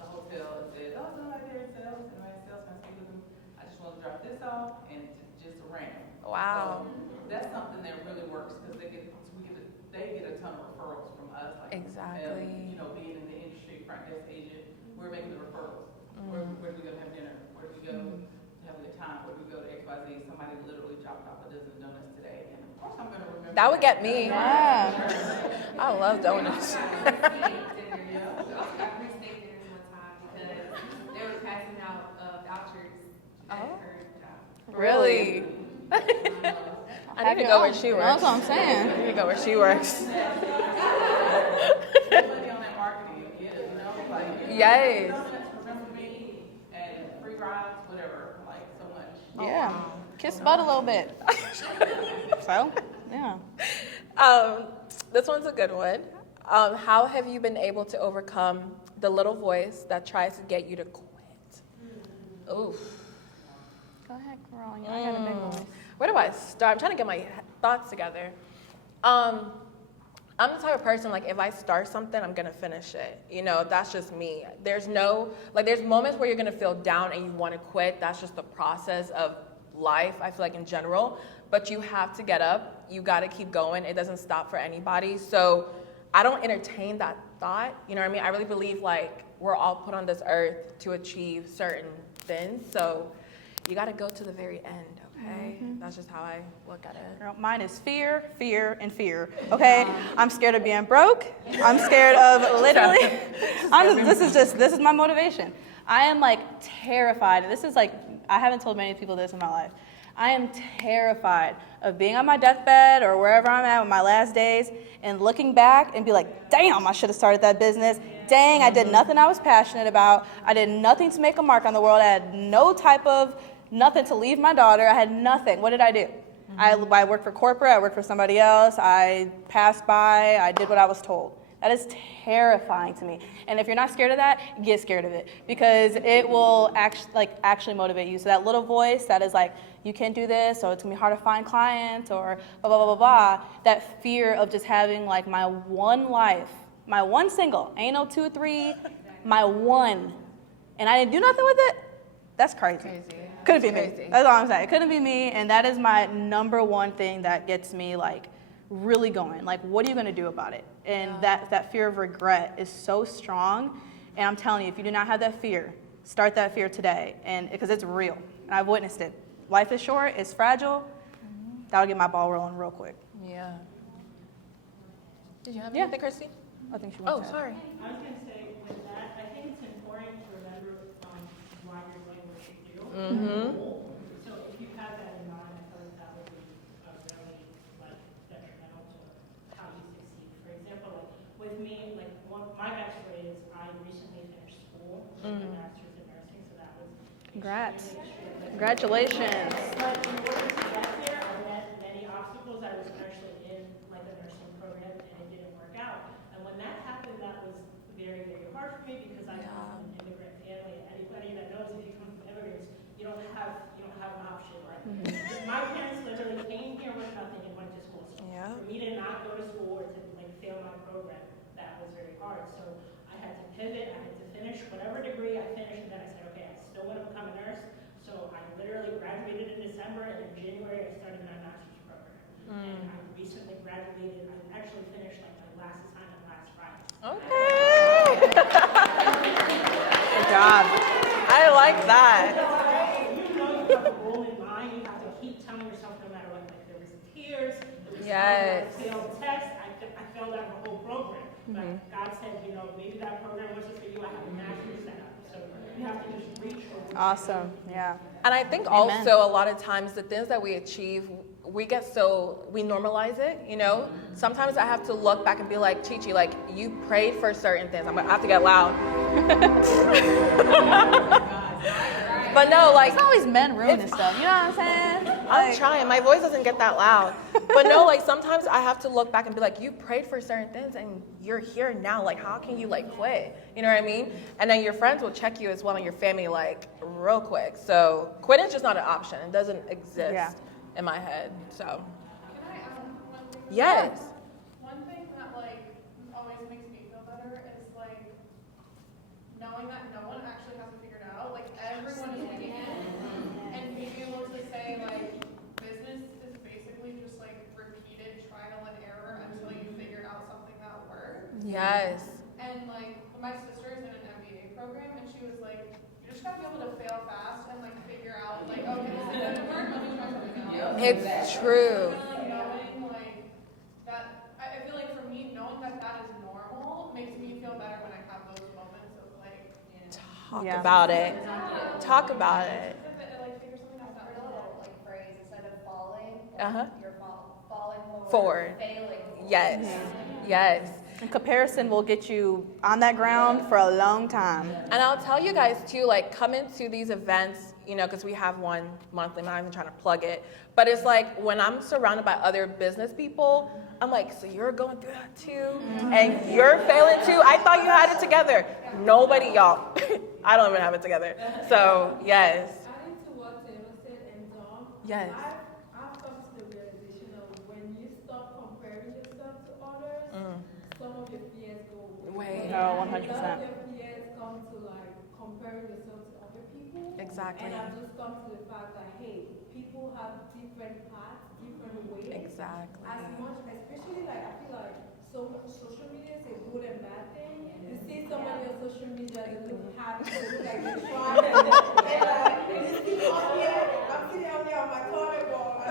the hotel and said, oh, somebody there in sales. And my sales can speak with them. I just want to drop this off and just random. Wow. So that's something that really works because they get a ton of referrals from us. Like, Exactly. And, you know, being in the industry, front desk agent, we're making the referrals. Where do we go to have dinner? Where do we go to have a good time? Where do we go to XYZ? Somebody literally dropped off a dozen donuts today. And of course I'm going to remember. That would get me. Yeah. I love donuts. I got free steak dinners one time because they were passing out vouchers at her job. Really? I need to go where she works. That's what I'm saying. I need to go where she works. Money on that marketing, you know, like Yes. donuts, remember me, and free rides, whatever, like so much. Yeah. Kiss butt a little bit. So, yeah. This one's a good one. How have you been able to overcome the little voice that tries to get you to quit? Oof. Go ahead, girl. Yeah, I got a big voice. Where do I start? I'm trying to get my thoughts together. I'm the type of person, like, if I start something, I'm gonna finish it. You know, that's just me. There's there's moments where you're gonna feel down and you wanna quit. That's just the process of life, I feel like, in general. But you have to get up. You gotta keep going. It doesn't stop for anybody. So I don't entertain that thought. You know what I mean? I really believe, like, we're all put on this earth to achieve certain things. So you gotta go to the very end. Okay, that's just how I look at it. Girl, mine is fear, fear, and fear. Okay, I'm scared of being broke. I'm scared of literally. This is my motivation. I am like terrified. This is like, I haven't told many people this in my life. I am terrified of being on my deathbed or wherever I'm at with my last days and looking back and be like, damn, I should have started that business. Dang, I did nothing I was passionate about. I did nothing to make a mark on the world. I had no type of nothing to leave my daughter. I had nothing. What did I do? I worked for corporate. I worked for somebody else. I passed by. I did what I was told. That is terrifying to me. And if you're not scared of that, get scared of it because it will actually motivate you. So that little voice that is like, you can't do this, or it's gonna be hard to find clients, or blah, blah, blah, blah, blah. That fear of just having like my one life, my one single, ain't no 2 or 3, my one, and I didn't do nothing with it. That's crazy. Couldn't be me. That's all I'm saying. It couldn't be me, and that is my number one thing that gets me like really going. Like, what are you gonna do about it? And that fear of regret is so strong. And I'm telling you, if you do not have that fear, start that fear today, and because it's real, and I've witnessed it. Life is short. It's fragile. That'll get my ball rolling real quick. Yeah. Did you have anything, Christy? I think she Oh, wants to. sorry. I was going to say with that, I think it's important to remember Mm-hmm. So if you have that in mind, I feel like that would be really like detrimental to how you succeed. For example, like with me, like my backstory is I recently finished school, my master's in nursing, so that was Congrats. extremely Congratulations. but in order to get there, I met many obstacles. I was actually in like a nursing program and it didn't work out. And when that happened, that was very, very hard for me because I come from an immigrant family. Anybody that knows if you come from immigrants, you don't have an option, right? My parents literally came here with nothing and went to school. So for me to not go to school or to like fail my program, that was very hard. So I had to pivot, I had to finish whatever degree I finished, and then I said, okay, I still want to become a nurse. So I literally graduated in December, and in January I started my master's program. And I recently graduated. I actually finished like my last assignment last Friday. Okay. Good job. I like that. You know you have a goal in mind. You have to keep telling yourself no matter what. Like there was tears. There was Yes. I failed tests. I failed out the whole program. But God said, maybe that program wasn't for you. I have a master's set up. So you have to just reach for it. Awesome. Yeah. And I think also a lot of times the things that we achieve, we normalize it, Sometimes I have to look back and be like, Chi-Chi, like, you prayed for certain things. I have to get loud. But no, like. It's always men ruining stuff, you know what I'm saying? I'm trying. My voice doesn't get that loud. But no, like, sometimes I have to look back and be like, you prayed for certain things and you're here now. Like, how can you, like, quit? You know what I mean? And then your friends will check you as well and your family, like, real quick. So quitting is just not an option. It doesn't exist in my head, so. Can I add one thing? Yes. One thing that like always makes me feel better is like knowing that no one actually has it figured out. Like everyone is winging it, and being able to say like business is basically just like repeated trial and error until you figure out something that works. Yes. And like my sister is in an MBA program, and she was like, you just gotta be able to fail fast and like figure out like, okay, this didn't work, let me try something else. It's true. Knowing like that, I feel like for me, knowing that that is normal makes me feel better when I have those moments of like. Talk about it. Talk about it. Like figure something else out. Like phrase instead of falling. You're falling Forward. Failing. Yes. Yes. And comparison will get you on that ground for a long time. And I'll tell you guys too, like coming to these events, because we have one monthly, I'm not even trying to plug it, but it's like when I'm surrounded by other business people, I'm like, so you're going through that too? And you're failing too? I thought you had it together. Nobody, y'all. I don't even have it together. So, yes. Adding to what Taylor said and Dom, Yes. I've come to the realization of when you stop comparing yourself to others, some of your fears go away. Oh, 100%. A lot of your fears come to like comparing yourself to other people. Exactly. And I've just come to the fact that, hey, people have different paths, different ways. Exactly. As much, especially like, I feel like so much social media is a good and bad thing. You see someone on social media, they look happy, they look like they're trying, and like, you see on here, I'm sitting out here on my toilet bowl. I'm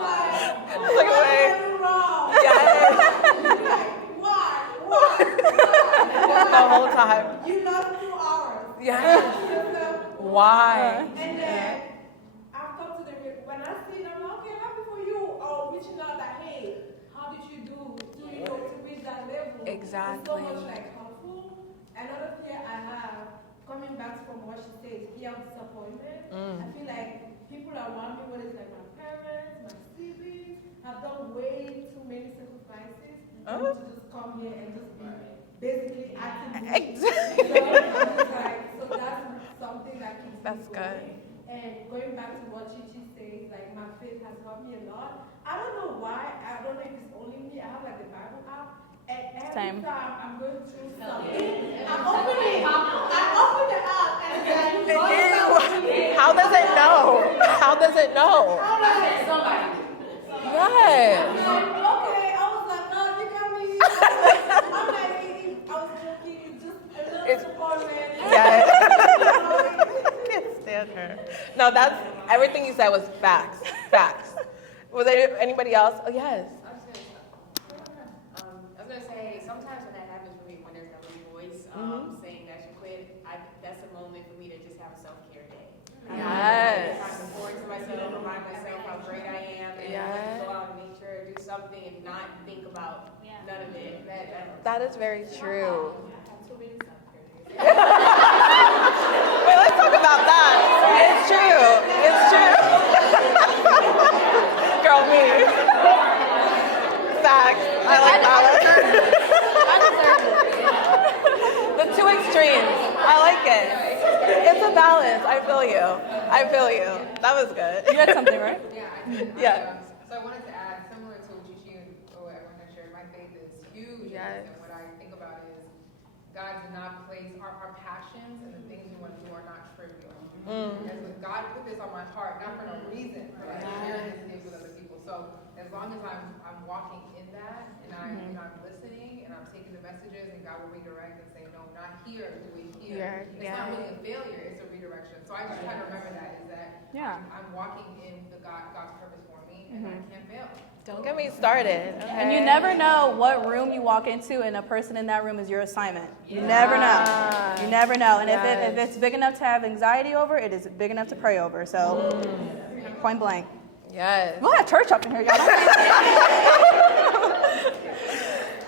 like, Look away. wrong. Yes. Why? The whole time. You lost 2 hours. Yes. Why? And then I've come to the when I see them, I'm like, okay, happy for you. Or reaching out that, hey, how did you do to reach that level? Exactly. It's so much like helpful. Another fear I have, coming back from what she says, fear of disappointment. I feel like people around me, whether it's like my parents, my siblings, have done way too many sacrifices for me to just come here and just be basically acting. Exactly. So that's something that keeps That's me good. going. And going back to what Chi-Chi says, like my faith has helped me a lot. I don't know why. I don't know if it's only me. I have like the Bible app. And every time I'm going through something, I open it. I open the app and it's like, How does it know? How does it know? how does it somebody? Yes. Okay, I was like, no, you got me. I'm like, I was joking. It's just a little disappointment. Yes. Can't stand her. No, that's everything you said was facts. Facts. Was there anybody else? Oh, yes. I was gonna say sometimes when that happens for me, when there's no voice saying that you quit, that's a moment Yes. Trying to pour into myself, remind myself how great I am, and Yes. go out in nature, do something, and not think about none of it. That is very true. Wait, Wait, let's talk about that. It's true. It's true. Girl, me. Facts. I like balance. The two extremes. I like it. It's a balance. I feel you. I feel you. That was good. You had something, right? Yeah. So I wanted to add, similar to what Chichi and what everyone has shared, my faith is huge. Yes. And what I think about is God did not place our passions and the things we want to do are not trivial. And so God put this on my heart, not for no reason, but like sharing this gift with other people. So as long as I'm walking in that and I'm listening and I'm taking the messages and God will redirect and say, no, not here, do it here. It's not really a failure, it's a redirection. So I just try to remember that is that I'm walking in God's purpose for me and I can't fail. Don't get me started. Okay. And you never know what room you walk into, and a person in that room is your assignment. You never know. You never know. And if it's big enough to have anxiety over, it is big enough to pray over. So, point blank. Yes. We'll have church up in here, y'all.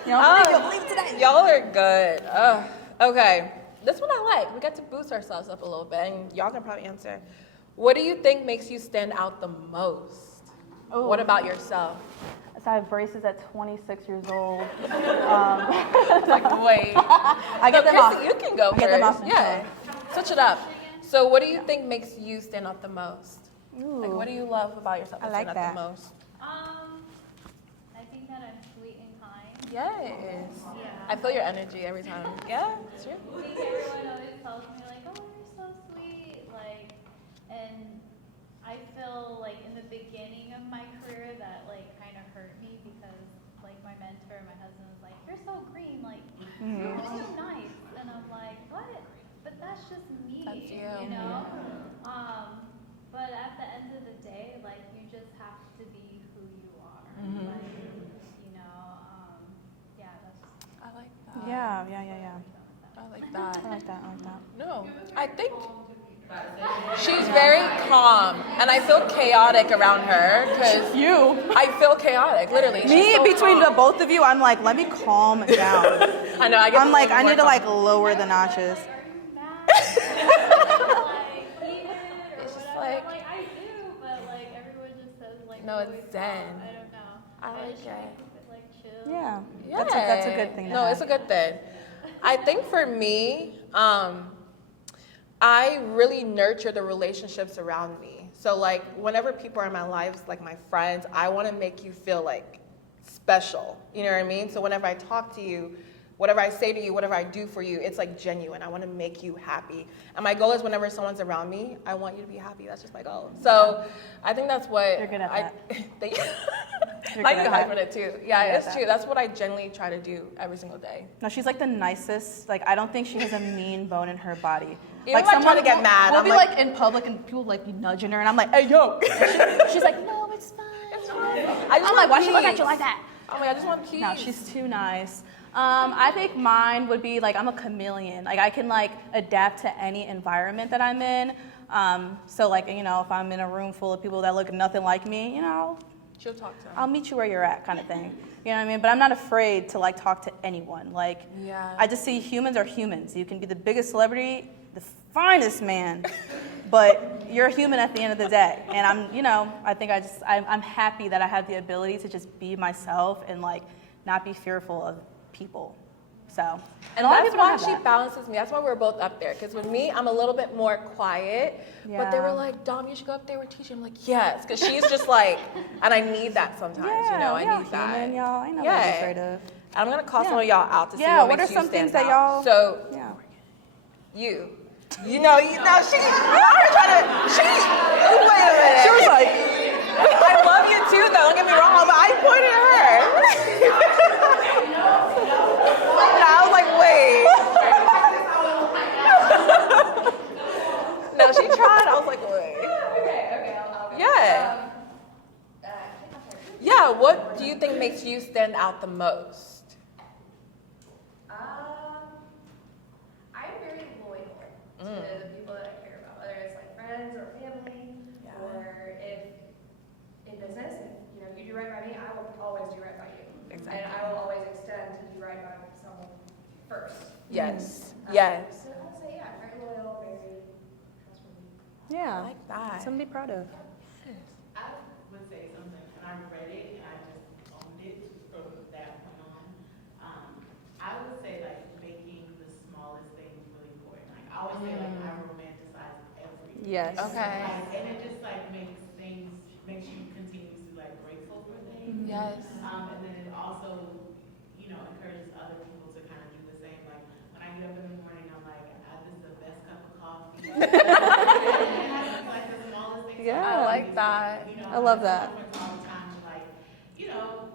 Y'all are good. Okay. This one I like. We got to boost ourselves up a little bit, and y'all can probably answer. What do you think makes you stand out the most? Ooh. What about yourself? So I have braces at 26 years old. Like, wait. I get them Chrissy, off. you can go I get them first. off. Yeah. Switch it up. So what do you think makes you stand out the most? Ooh. Like, what do you love about yourself I that like stand out that. the most? I think that I'm sweet and kind. Yes. Yeah. I feel your energy every time. Yeah, it's true. I think everyone always tells me like, oh, you're so sweet. Like, and I feel like in the beginning of my career that like kind of hurt me because like my mentor, my husband was like, you're so green, like you're too nice. And I'm like, what? But that's just me, That's you. you know? But at the end of the day, like you just have to be who you are. Like, you know, yeah, that's just, I like that. Yeah. I like that. I like that. No, I think she's very calm, and I feel chaotic around her because I feel chaotic, literally. Me, between the both of you, I'm like, let me calm down. I know. I'm like, I need to like lower the notches. It's just like, like I do, but like everyone just says like no, it's zen. I don't know. I like just try to it. keep it like chill. Yeah. Yeah. That's a good thing to No, have. it's a good thing. I think for me, I really nurture the relationships around me. So like whenever people are in my lives, like my friends, I want to make you feel like special. You know what I mean? So whenever I talk to you, whatever I say to you, whatever I do for you, it's like genuine. I want to make you happy. And my goal is whenever someone's around me, I want you to be happy. That's just my goal. So I think that's what You're good at that. Thank you. You're Like good you at hyping that. it too. Yeah, You're it's good at true. That's what I genuinely try to do every single day. No, she's like the nicest. Like, I don't think she has a mean bone in her body. Even like when I try to get mad, we'll I'm be like- in public and people like be nudging her, and I'm like, hey yo. She's like, no, it's fine. It's fine. I'm like, why she look at you like that? I'm like, I just want peace. No, she's too nice. I think mine would be like, I'm a chameleon. Like I can like adapt to any environment that I'm in. So like, you know, if I'm in a room full of people that look nothing like me, you know, She'll talk to him. I'll meet you where you're at kind of thing. You know what I mean? But I'm not afraid to like talk to anyone. Like, Yeah. I just see humans are humans. You can be the biggest celebrity, the finest man, but you're a human at the end of the day. And I'm, you know, I think I'm happy that I have the ability to just be myself and like not be fearful of people. So, And a lot of that's people don't why have she that. balances me. That's why we're both up there. Because with me, I'm a little bit more quiet. But they Yeah. were like, Dom, you should go up there with teaching. I'm like, yes. Because she's just like, and I need that sometimes. You know, I need that. Human, y'all. I know Yeah. what I'm afraid of. And I'm going to call Yeah. some of y'all out to see Yeah, what what makes are you some things stand that out. y'all- So, Yeah. you know, she, I'm trying to, wait a minute. She was like, I love you too, though. Don't get me wrong, but I pointed at her. I was like, wait. No, she tried. I was like, wait. Okay, I'll go. Yeah. Yeah, what do you think makes you stand out the most? I'm very loyal to the people that I care about, whether it's like friends or family. Yes. Yes. So I would say, yeah, very loyal, very trustworthy. Yeah. I like that. Something to be proud of. I would say something, and I read it, and I just owned it from that point on. I would say, like, making the smallest things really important. Like, I always say, like, I romanticize everything. Yes. Okay. Like, and it just, like, makes you continuously, like, grateful for things. Yes. And then it also, encourages other people to kind of do the same. Like, when I get up in the morning, I'm like, this is the best cup of coffee. Like, the smallest things. Yeah. I like that. I love that. All the time to, like,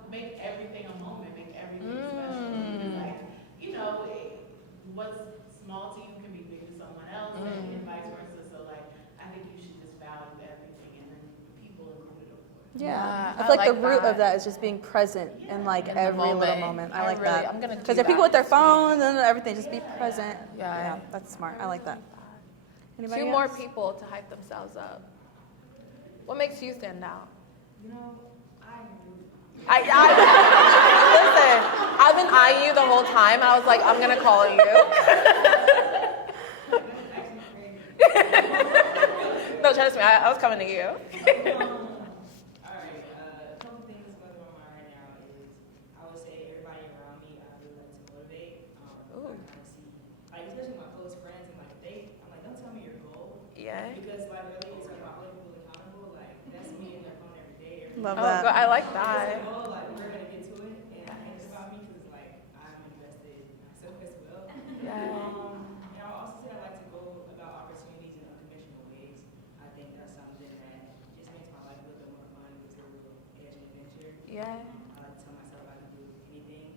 make everything a moment, make everything special. Because, like, what's small to you can be big to someone else, and vice versa. So, like, I think you should just value everything, and then the people included, of course. Yeah. I I feel like the like root that. of that is just being present in like In the every little moment. moment. I I like really- that. I'm gonna do Because there are that people with their this week. phones and everything, just be present. Yeah. That's smart. I like that. Anybody 2 else? more people to hype themselves up. What makes you stand out? Listen, I've been eyeing you the whole time. I was like, I'm gonna call you. No, trust me, I was coming to you. Alright, a couple things going through my mind right now is, I would say everybody around me, I really like to motivate. I kind of see, like, especially my close friends, and like, I'm like, don't tell me your goal. Yeah. Because like earlier you said about holding people accountable, like, that's me in their phone every day. Love Oh, that. God, I like It's that. a goal, like, we're gonna get to it, and I think about me because like, I'm invested in myself as well. Yeah. And I would also say I like to go about opportunities in unconventional ways. I think that's something that just makes my life a little bit more fun. It's a little edge and adventure. Yeah. I like to tell myself I can do anything.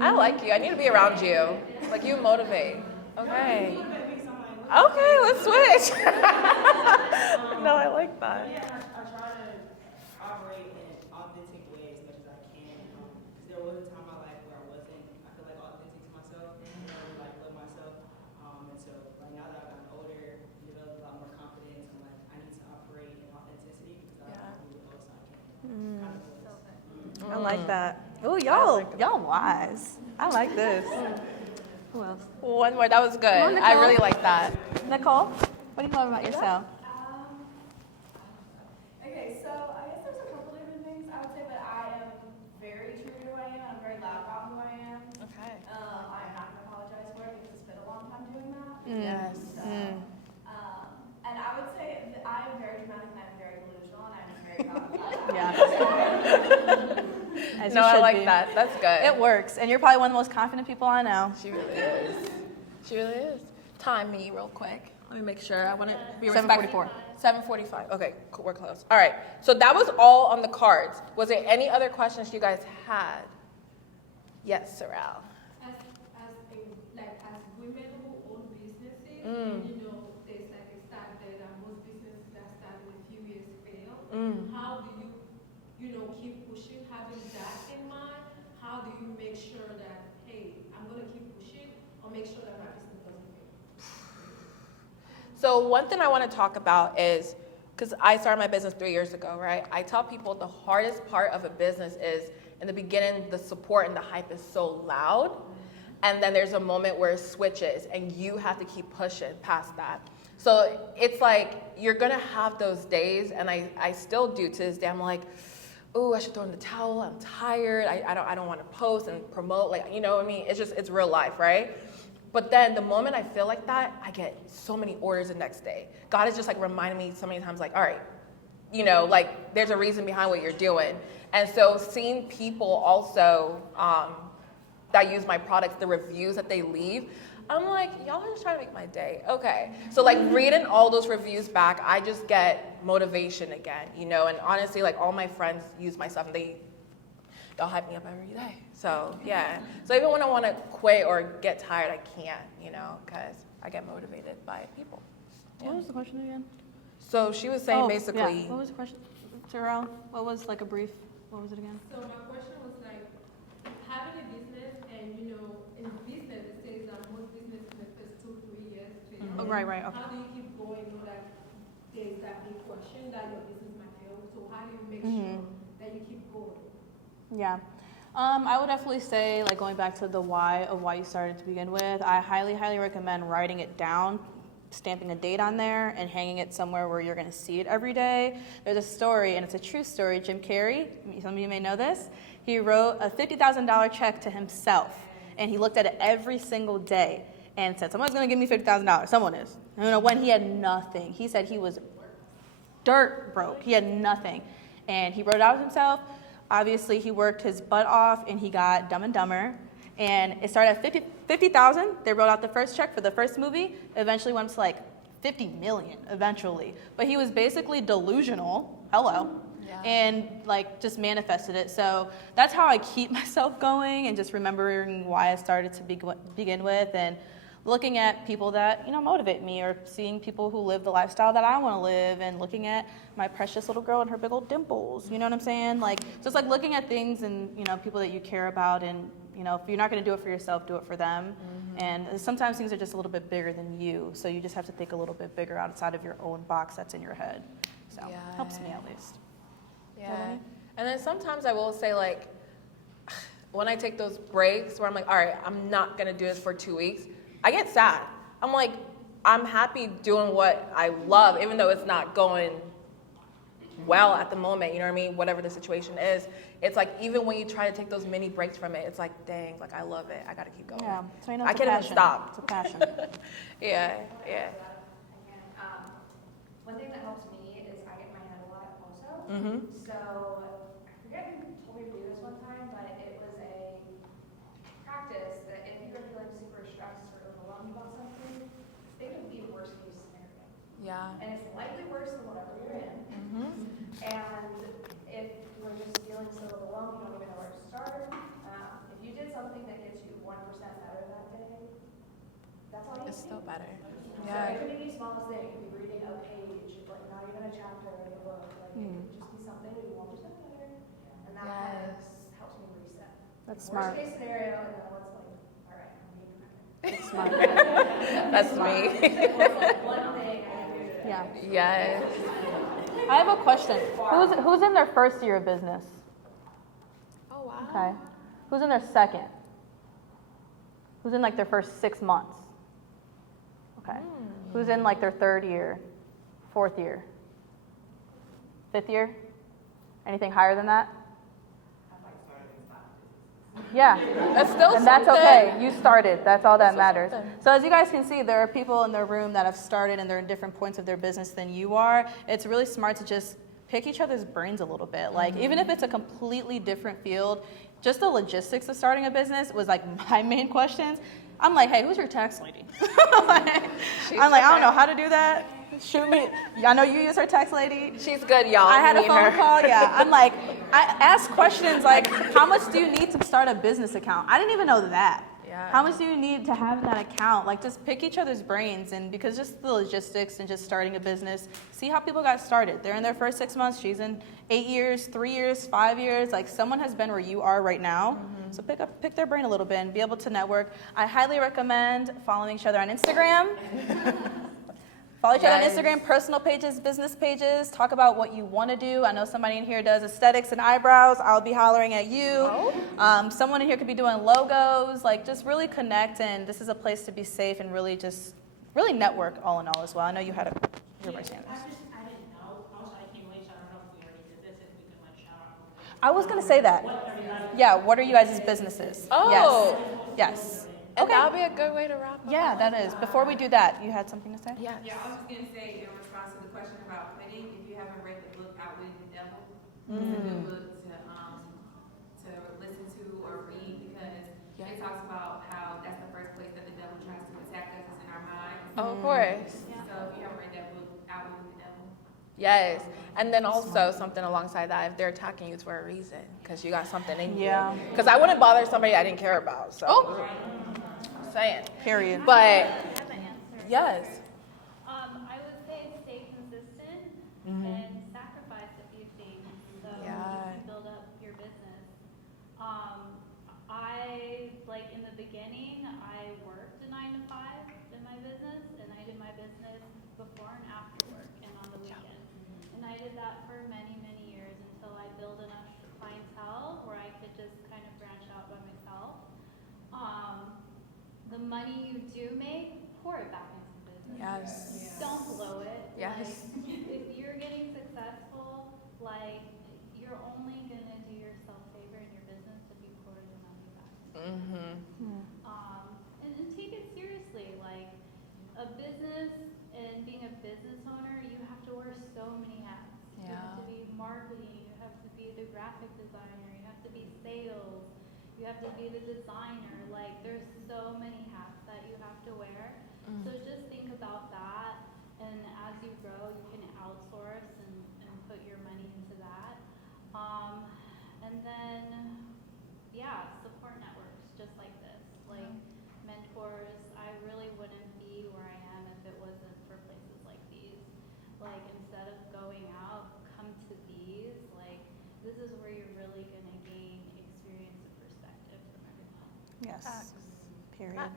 I like you. I need to be around you. Like, you motivate. Okay. Okay, let's switch. No, I like that. Yeah, I try to operate in authentic ways as much as I can. Because there was a time in my life where I feel like authentic to myself, and I really like love myself. And so like now that I've gotten older, developed a lot more confidence, I'm like, I need to operate in authenticity because I want to do the most I can. Kind of I like that. Oh, y'all wise. I like this. Who else? One more. That was good. Come on, I Nicole. really like that. Nicole, what do you love about yourself? Okay, so I guess there's a couple different things I would say, but I am very true to who I am. I'm very loud about who I am. Okay. I am not going to apologize for it because it's been a long time doing that. Yes. And I would say that I am very dramatic and I'm very delusional and I'm very proud of that. Yeah. As No, you I should like be. that. That's good. It works, and you're probably one of the most confident people I know. She really is. She really is. Time me real quick. Let me make sure. I want to be 7:44. 7:45. Okay, cool, we're close. All right. So that was all on the cards. Was there any other questions you guys had? Yes, Sorrel. As women who own businesses, and there's like a start there that most businesses that started a few years fail. How do you keep pushing, having that in mind? How do you make sure that, hey, I'm gonna keep pushing, or make sure that my business doesn't fail? So one thing I want to talk about is, because I started my business 3 years ago, right? I tell people the hardest part of a business is, in the beginning, the support and the hype is so loud. And then there's a moment where it switches and you have to keep pushing past that. So it's like, you're gonna have those days, and I still do to this day. I'm like, oh, I should throw in the towel, I'm tired, I don't wanna post and promote, like, you know what I mean? It's real life, right? But then the moment I feel like that, I get so many orders the next day. God is just like reminding me so many times, like, all right, like there's a reason behind what you're doing. And so seeing people also that use my products, the reviews that they leave, I'm like, y'all are just trying to make my day. Okay. So like reading all those reviews back, I just get motivation again, and honestly, like all my friends use my stuff and they'll hype me up every day. So yeah. So even when I want to quit or get tired, I can't, because I get motivated by people. Yeah. What was the question again? So she was saying basically. Yeah. What was the question, Terrell? What was like a brief? What was it again? So my question was like, having a business, and in business it says that most businesses in the first 2-3 years fail. Oh, right, okay. How do you keep going? That there's that big question that your business might fail. So how do you make sure that you keep going? Yeah. I would definitely say, like, going back to the why of why you started to begin with, I highly, highly recommend writing it down, stamping a date on there, and hanging it somewhere where you're going to see it every day. There's a story, and it's a true story. Jim Carrey, some of you may know this, he wrote a $50,000 check to himself, and he looked at it every single day and said, someone's going to give me $50,000. Someone is. When he had nothing. He said he was dirt broke. He had nothing. And he wrote it out himself. Obviously, he worked his butt off, and he got Dumb and Dumber. And it started at $50,000. They wrote out the first check for the first movie. Eventually went to like $50 million eventually. But he was basically delusional. Hello. Yeah. And like just manifested it. So that's how I keep myself going, and just remembering why I started to begin with, and looking at people that, motivate me, or seeing people who live the lifestyle that I want to live, and looking at my precious little girl and her big old dimples. You know what I'm saying? Like, just like looking at things and, people that you care about, and, if you're not going to do it for yourself, do it for them. Mm-hmm. And sometimes things are just a little bit bigger than you. So you just have to think a little bit bigger outside of your own box that's in your head. So it helps me at least. Yeah. And then sometimes I will say, like, when I take those breaks where I'm like, all right, I'm not going to do this for 2 weeks, I get sad. I'm like, I'm happy doing what I love, even though it's not going well at the moment, you know what I mean? Whatever the situation is. It's like, even when you try to take those mini breaks from it, it's like, dang, like, I love it. I got to keep going. Yeah. So I can't even stop. It's a passion. Yeah. One thing that helps me is I get in my head a lot also. Mm-hmm. So I forget who told me to do this one time, but it was a practice that if you're feeling super stressed or overwhelmed about something, think of the worst case scenario. Yeah. And it's likely worse than whatever you're in. Mm-hmm. And if you're just feeling so overwhelmed, you don't even know where to start. If you did something that gets you 1% better that day, that's all you It's need. still better. So it could be the smallest thing. It could be reading a page, like not even a chapter in a book. Like it could just be something to do 1% better. And that kind of helps me reset. That's smart. Worst case scenario, and then what's like, all right, I'm getting better. That's smart. That's me. One thing I can do today. Yeah. Yes. I have a question. Who's in their first year of business? Oh, wow. Okay. Who's in their second? Who's in like their first 6 months? Okay. Who's in like their third year, fourth year, fifth year? Anything higher than that? Yeah. That's still and that's something. okay. You started. That's all that matters. Something. So as you guys can see, there are people in their room that have started, and they're in different points of their business than you are. It's really smart to just pick each other's brains a little bit. Like, even if it's a completely different field, just the logistics of starting a business was like my main questions. I'm like, hey, who's your tax lady? I'm like, I don't know how to do that. Shoot me. I know you use her tax lady. She's good, y'all. I had a Meet phone her. call. Yeah. I'm like, I ask questions like, how much do you need to start a business account? I didn't even know that. Yeah. How much do you need to have in that account? Like, just pick each other's brains, and because just the logistics and just starting a business, see how people got started. They're in their first 6 months. She's in 8 years, 3 years, 5 years. Like, someone has been where you are right now. Mm-hmm. So pick their brain a little bit and be able to network. I highly recommend following each other on Instagram. Follow each other on Instagram, personal pages, business pages. Talk about what you want to do. I know somebody in here does aesthetics and eyebrows. I'll be hollering at you. Oh. Someone in here could be doing logos. Like, just really connect, and this is a place to be safe and really network all in all as well. I know you had your voice hand. I didn't know. Also, I came late, so I don't know if we already did this. If we can like shout out. I was going to say that. Yeah, what are you guys' businesses? Oh. Yes. And that would be a good way to wrap up. Yeah, that is. Before we do that, you had something to say? Yes. Yeah, I was just going to say, in response to the question about quitting, if you haven't read the book Outwitting the Devil, it's a good book to listen to or read, because it talks about how that's the first place that the devil tries to attack us, is in our minds. Oh, of course. So if you haven't read that book, Outwitting the Devil. Yes. And then also something alongside that, if they're attacking you, it's for a reason, because you got something in you. Yeah. Because I wouldn't bother somebody I didn't care about. So. Oh. Saying. Period. But yes. I would say stay consistent and sacrifice a few things so you can build up your business. I like in the beginning I worked a 9 to 5 in my business, and I did my business before and after work and on the weekends. And I did that for many, many years until I built enough clientele where I could just kind of branch the money you do make, pour it back into business. Yes. Don't blow it. Yes. Like, if you're getting successful, like, you're only gonna do yourself favor in your business if you pour your money back. And take it seriously. Like, a business and being a business owner, you have to wear so many hats. You have to be marketing, you have to be the graphic designer, you have to be sales, you have to be the designer. Like, there's so many hats that you have to wear. So just think about that, and as you grow, you can outsource and put your money into that. And then, yeah, support networks just like this, like mentors. I really wouldn't be where I am if it wasn't for places like these. Like, instead of going out, come to these. Like, this is where you're really gonna gain experience and perspective from everyone. Yes. Period.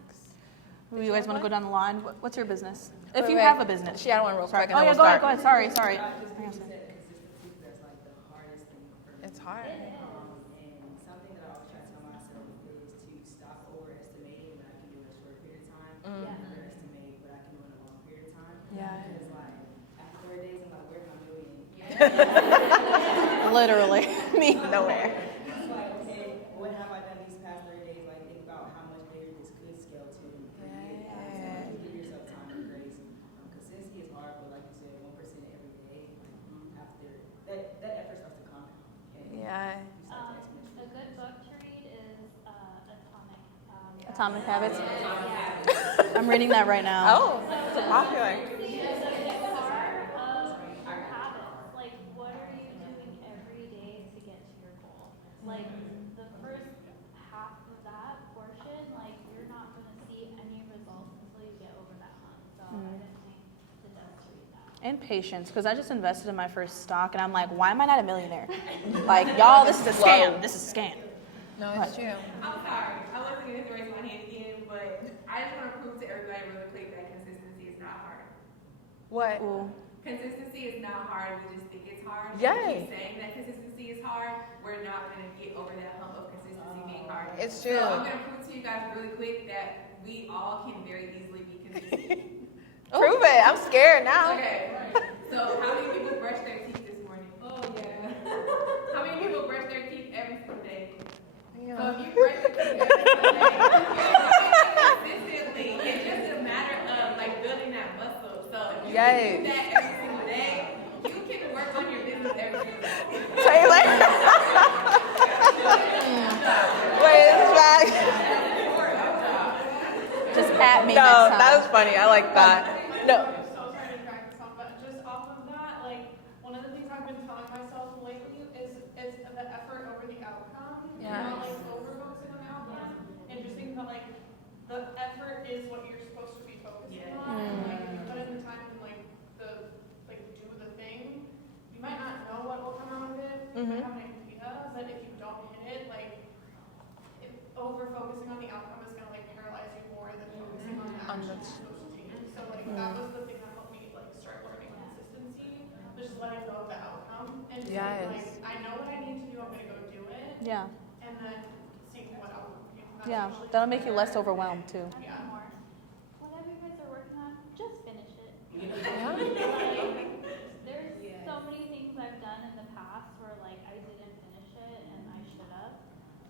Ooh, you guys want to go down the line? What's your business? If Wait, you wait. have a business. She had one real quick. Oh, yeah, go ahead. Sorry. It's hard. And something that I always try to tell myself is to stop overestimating what I can do in a short period of time and underestimate what I can do in a long period of time. Because, like, after 30 days, I'm like, where's my million? Literally. Me, nowhere. It's like, okay, what have I done these past 30 days? Like, think about how much bigger this could scale to. Give yourself time and grace. Consistency is hard, but like you said, 1% every day. After that effort starts to compound. Yeah. A good book to read is Atomic Habits. I'm reading that right now. Oh, it's popular. It's a part of your habits. Like, what are you doing every day to get to your goal? Like, the first half of that portion, like, you're not going to see any results until you get over that hump. So I definitely suggest to read that. And patience, because I just invested in my first stock, and I'm like, why am I not a millionaire? Like, y'all, this is a scam. This is a scam. No, it's true. I'm sorry. I wasn't going to raise my hand again, but I just want to prove to everybody really quick that consistency is not hard. What? Consistency is not hard. We just think it's hard. Yay. We keep saying that consistency is hard. We're not going to get over that hump of consistency being hard. It's true. So I'm going to prove to you guys really quick that we all can very easily be consistent. Prove it. I'm scared now. Okay. So how many people brush their teeth this morning? Oh, yeah. How many people brush their teeth every single day? So if you brush your teeth every single day, consistently, it's just a matter of like building that muscle. So if you can do that every single day, you can work on your business every single day. Taylor. Wait, it's back. Just pat me No, next time. that was funny. I like that. No. So sorry to crack this off, but just off of that, like, one of the things I've been telling myself lately is the effort over the outcome. Not like over focusing on the outcome. And just thinking about like the effort is what you're supposed to be focusing on. And like if you put in the time and like do the thing, you might not know what will come out of it. You might have an idea, but if you don't hit it, like over focusing on the outcome is gonna like paralyze you more than focusing on the action you're supposed to take. So like that was the thing that helped me like start learning consistency, was just letting go of the outcome and just being like, I know what I need to do, I'm gonna go do it. Yeah. And then seeing what outcome came from that. Yeah, that'll make you less overwhelmed, too. Yeah. Whatever you guys are working on, just finish it. Yeah. Like, there's so many things I've done in the past where like I didn't finish it and I should have.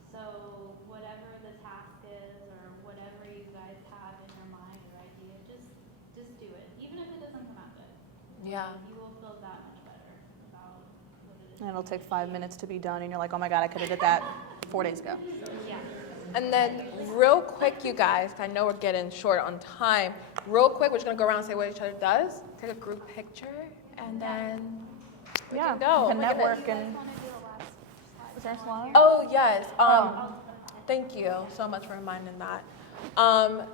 So whatever the task is or whatever you guys have in your mind or idea, just do it. Even if it doesn't come out good. Yeah. You will feel that much better about what it is. And it'll take 5 minutes to be done, and you're like, oh my God, I could have did that 4 days ago. Yeah. And then real quick, you guys, I know we're getting short on time. Real quick, we're just going to go around and say what each other does. Take a group picture, and then we can go. You can Oh my goodness. network and... Is there a slide? Oh, yes. Thank you so much for reminding that.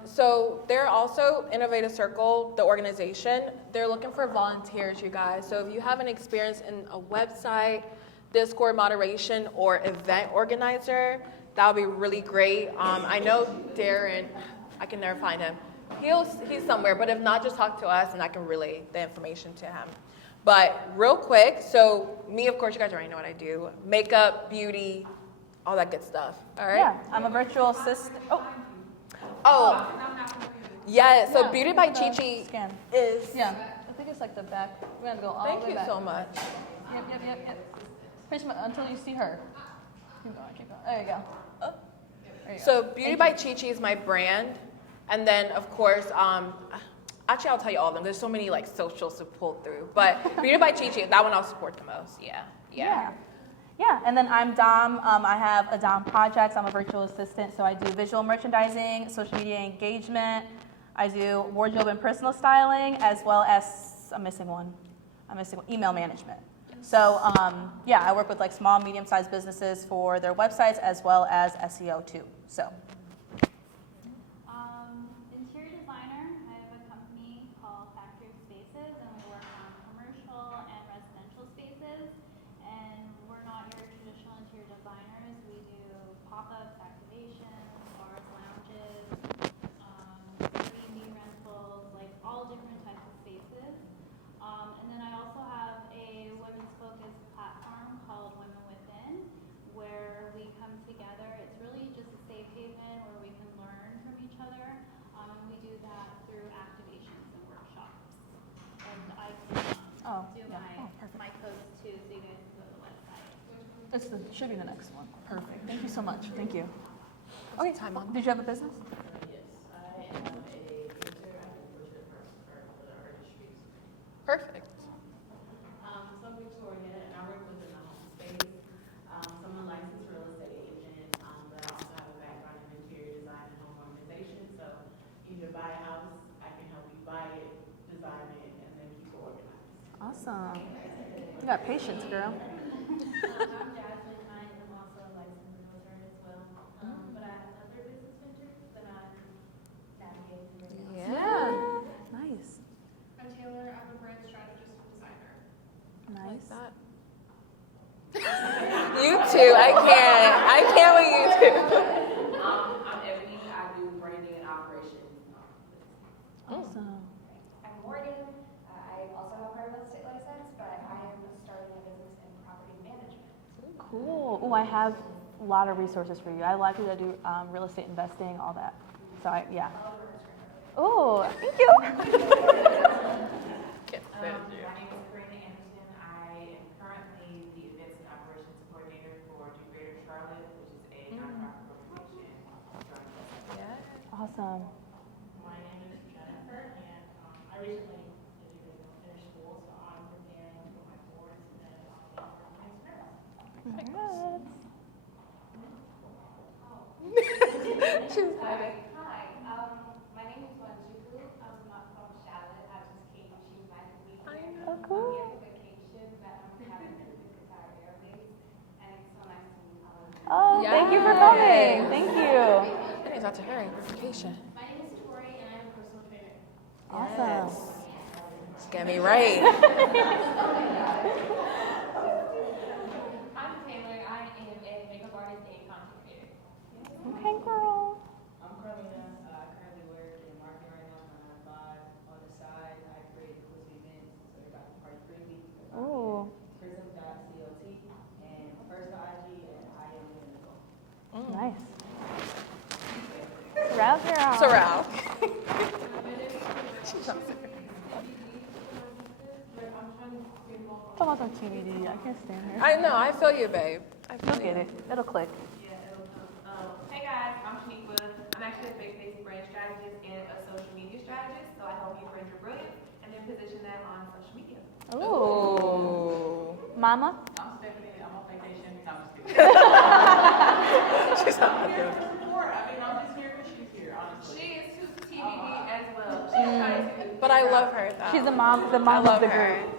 So they're also Innovative Circle, the organization. They're looking for volunteers, you guys. So if you have an experience in a website, Discord moderation, or event organizer, that would be really great. I know Darren, I can never find him. He's somewhere, but if not, just talk to us and I can relay the information to him. But real quick, so me, of course, you guys already know what I do. Makeup, beauty, all that good stuff. All right? Yeah, I'm a virtual assistant. Oh, Oh, yeah. So Yeah, Beauty by the Chi scan. is. Yeah, I think it's like the back. We're gonna go all Thank the way you back. so much. Yep. Pretty much until you see her. Keep going. There you go. There you So go. Beauty by Chi is my brand, and then of course, actually I'll tell you all of them. There's so many like socials to pull through, but Beauty by Chi, that one I'll support the most. Yeah, and then I'm Dom. I have a Dom Projects. I'm a virtual assistant, so I do visual merchandising, social media engagement. I do wardrobe and personal styling, as well as I'm missing one, email management. So I work with like small, medium-sized businesses for their websites as well as SEO too. So. Interior designer. I have a company called Factory Spaces, and we work on commercial and residential spaces. And we're not your traditional interior designers. We do pop-ups, activations, bars, lounges, Airbnb rentals, like all different types of spaces. And then I also have a women's focused platform called Women Within, where we come together. It's really just a safe haven where we can learn from each other. And we do that through activations and workshops. And I can do my codes too, so you guys can go to the website. Should be the next one. Perfect. Thank you so much. Thank you. Okay, time on. Did you have a business? Yes, I am a painter. I do portrait for the artistries. Perfect. So I'm Victoria, and I work within the home space. So I'm a licensed real estate agent, but I also have a background in interior design and home organization. So either buy a house, I can help you buy it, design it, and then keep it organized. Awesome. You got patience, girl. I'm Jasmine. I am also a licensed realtor as well. But I have other business ventures that I'm navigating right now. Yeah. Nice. I'm Taylor. I'm a brand strategist and designer. Nice. You too. I can't with you too. I'm Ebony. I do branding and operations. Awesome. I'm Morgan. I also have my real estate license, but I am starting a business in property management. Cool. Oh, I have a lot of resources for you. I like you to do real estate investing, all that. So yeah. Oh, thank you. My name is Karina Anderson. I am currently the events and operations coordinator for Do Greater Charlotte, which is a nonprofit organization. Awesome. My name is Jennifer, and I recently finished school, so I'm preparing for my boards and Congrats. She's excited. Hi. My name is Wanjuku. I'm not from Charlotte. I just came. She invited me here. Oh, cool. I'm here for vacation, but I'm having a visit to our airbase, and it's so nice to meet all of you. Oh, thank you for coming. Thank you. It's out to her. Vacation. My name is Tori, and I'm a personal trainer. Awesome. Just get me right. I'm Taylor. I am a makeup artist and content creator. Okay, girl. I'm Carmina. I currently work in marketing right now, 9 to 5. On the side, I create inclusive events. So they got the party freebie. Ooh. Prism.clt and personal IG and I am Innovator. Nice. Sorrel girl. Sorrel. Talk about some TBD. I can't stand her. I know. I feel you, babe. I feel You'll get it. It'll click. Hey guys, I'm Shaniqua. I'm actually a face-based brand strategist and a social media strategist, so I help you brand your brilliance and then position that on social media. Ooh. Mama? I'm Stephanie. I'm on vacation. I'm just kidding. She's not I'm here to support. I mean, I'm just here because she's here, honestly. She is too TBD as well. She's trying to. But I love her though. She's the mom I of love the her. group.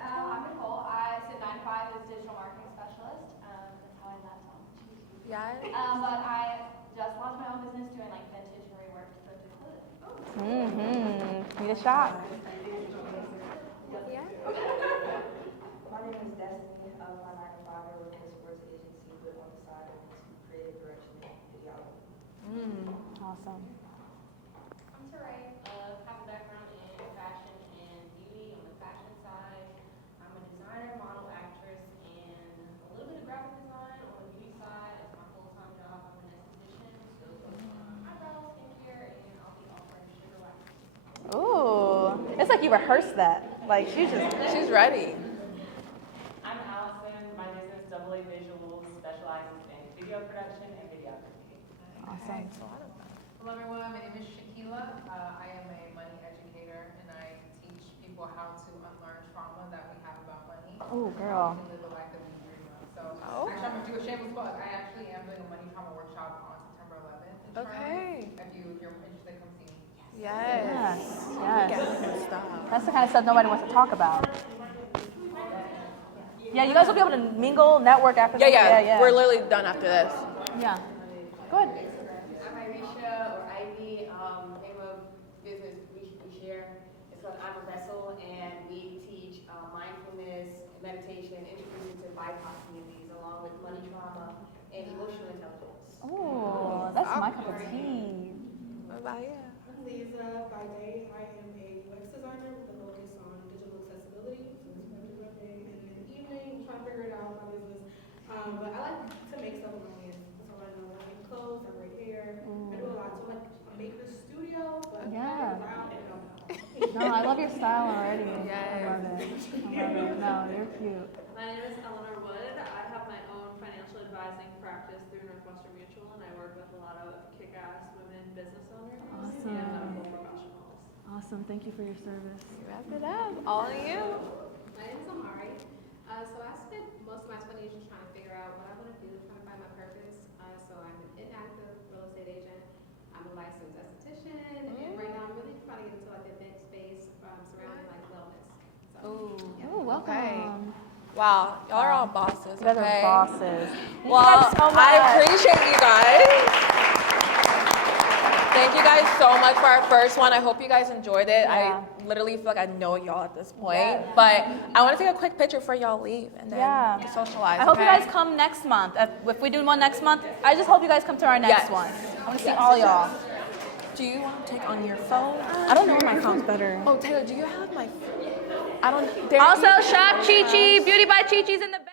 I'm Nicole. I sit 9 to 5 as digital marketing specialist. That's how I left home. Yes. But I just launched my own business doing like vintage and reworked thrifted clothing. Need a shot. Yeah. My name is Destiny. My 9 to 5 I work in a sports agency, but on the side I do creative direction and videography. Awesome. I'm Teray. Have a background in fashion and beauty on the fashion side. I'm a designer, model, actress, and a little bit of graphic design on the beauty side. That's my full-time job. I'm an esthetician, so like you rehearsed that. Like she's ready. I'm Allison. My business, AA Visuals, specializes in video production and videography. Awesome. Hello everyone, my name is Shaquila. I am a money educator and I teach people how to unlearn trauma that we have about money. Oh, girl. And live a life that we dream of. So actually I'm gonna do a shameless plug. I actually am doing a money trauma workshop on September 11th in Charlotte. Okay. If you're interested, come see me. Yes. That's the kind of stuff nobody wants to talk about. Yeah, you guys will be able to mingle, network after this. Yeah. We're literally done after this. Yeah. Good. I'm Irisha or Ivy. Name of business we share is called I'm a Vessel, and we teach mindfulness, meditation, introducing to BIPOC communities, along with money trauma and emotional intelligence. Oh, that's my cup of tea. What about you? I'm Lisa. By day, I am a UX designer with a focus on digital accessibility. So this is my day, and in the evening, I'm trying to figure it out, my business. But I like to make stuff with my hands. That's all I know. I make clothes, I braid hair, I do a lot. So like a maker studio, but Yeah. around and up. No, I love your style already. I love it. No, you're cute. My name is Eleanor Wood. I have my own financial advising practice through Northwestern Mutual, and I work with a lot of kick-ass women business owners Awesome. and medical professionals. Awesome. Thank you for your service. Wrap it up. All of you. My name is Amari. So I spent most of my 20 years just trying to figure out what I want to do, trying to find my purpose. So I'm an inactive real estate agent. I'm a licensed esthetician, and right now I'm really trying to get into like the event space surrounding like wellness. So, Oh, welcome. Okay. Wow, y'all are all bosses. You guys okay? are bosses. Thank Well, you guys so much. I appreciate you guys. Thank you guys so much for our first one. I hope you guys enjoyed it. Yeah. I literally feel like I know y'all at this point. But I want to take a quick picture before y'all leave and then socialize. I hope you okay? guys come next month. If we do one next month, I just hope you guys come to our next one. I want to see all y'all. Do you want to take on your phone? I don't know where my phone's better. Oh, Taylor, do you have my phone? I don't. Also, shop Chi Chi. Beauty by Chi Chi's in the back.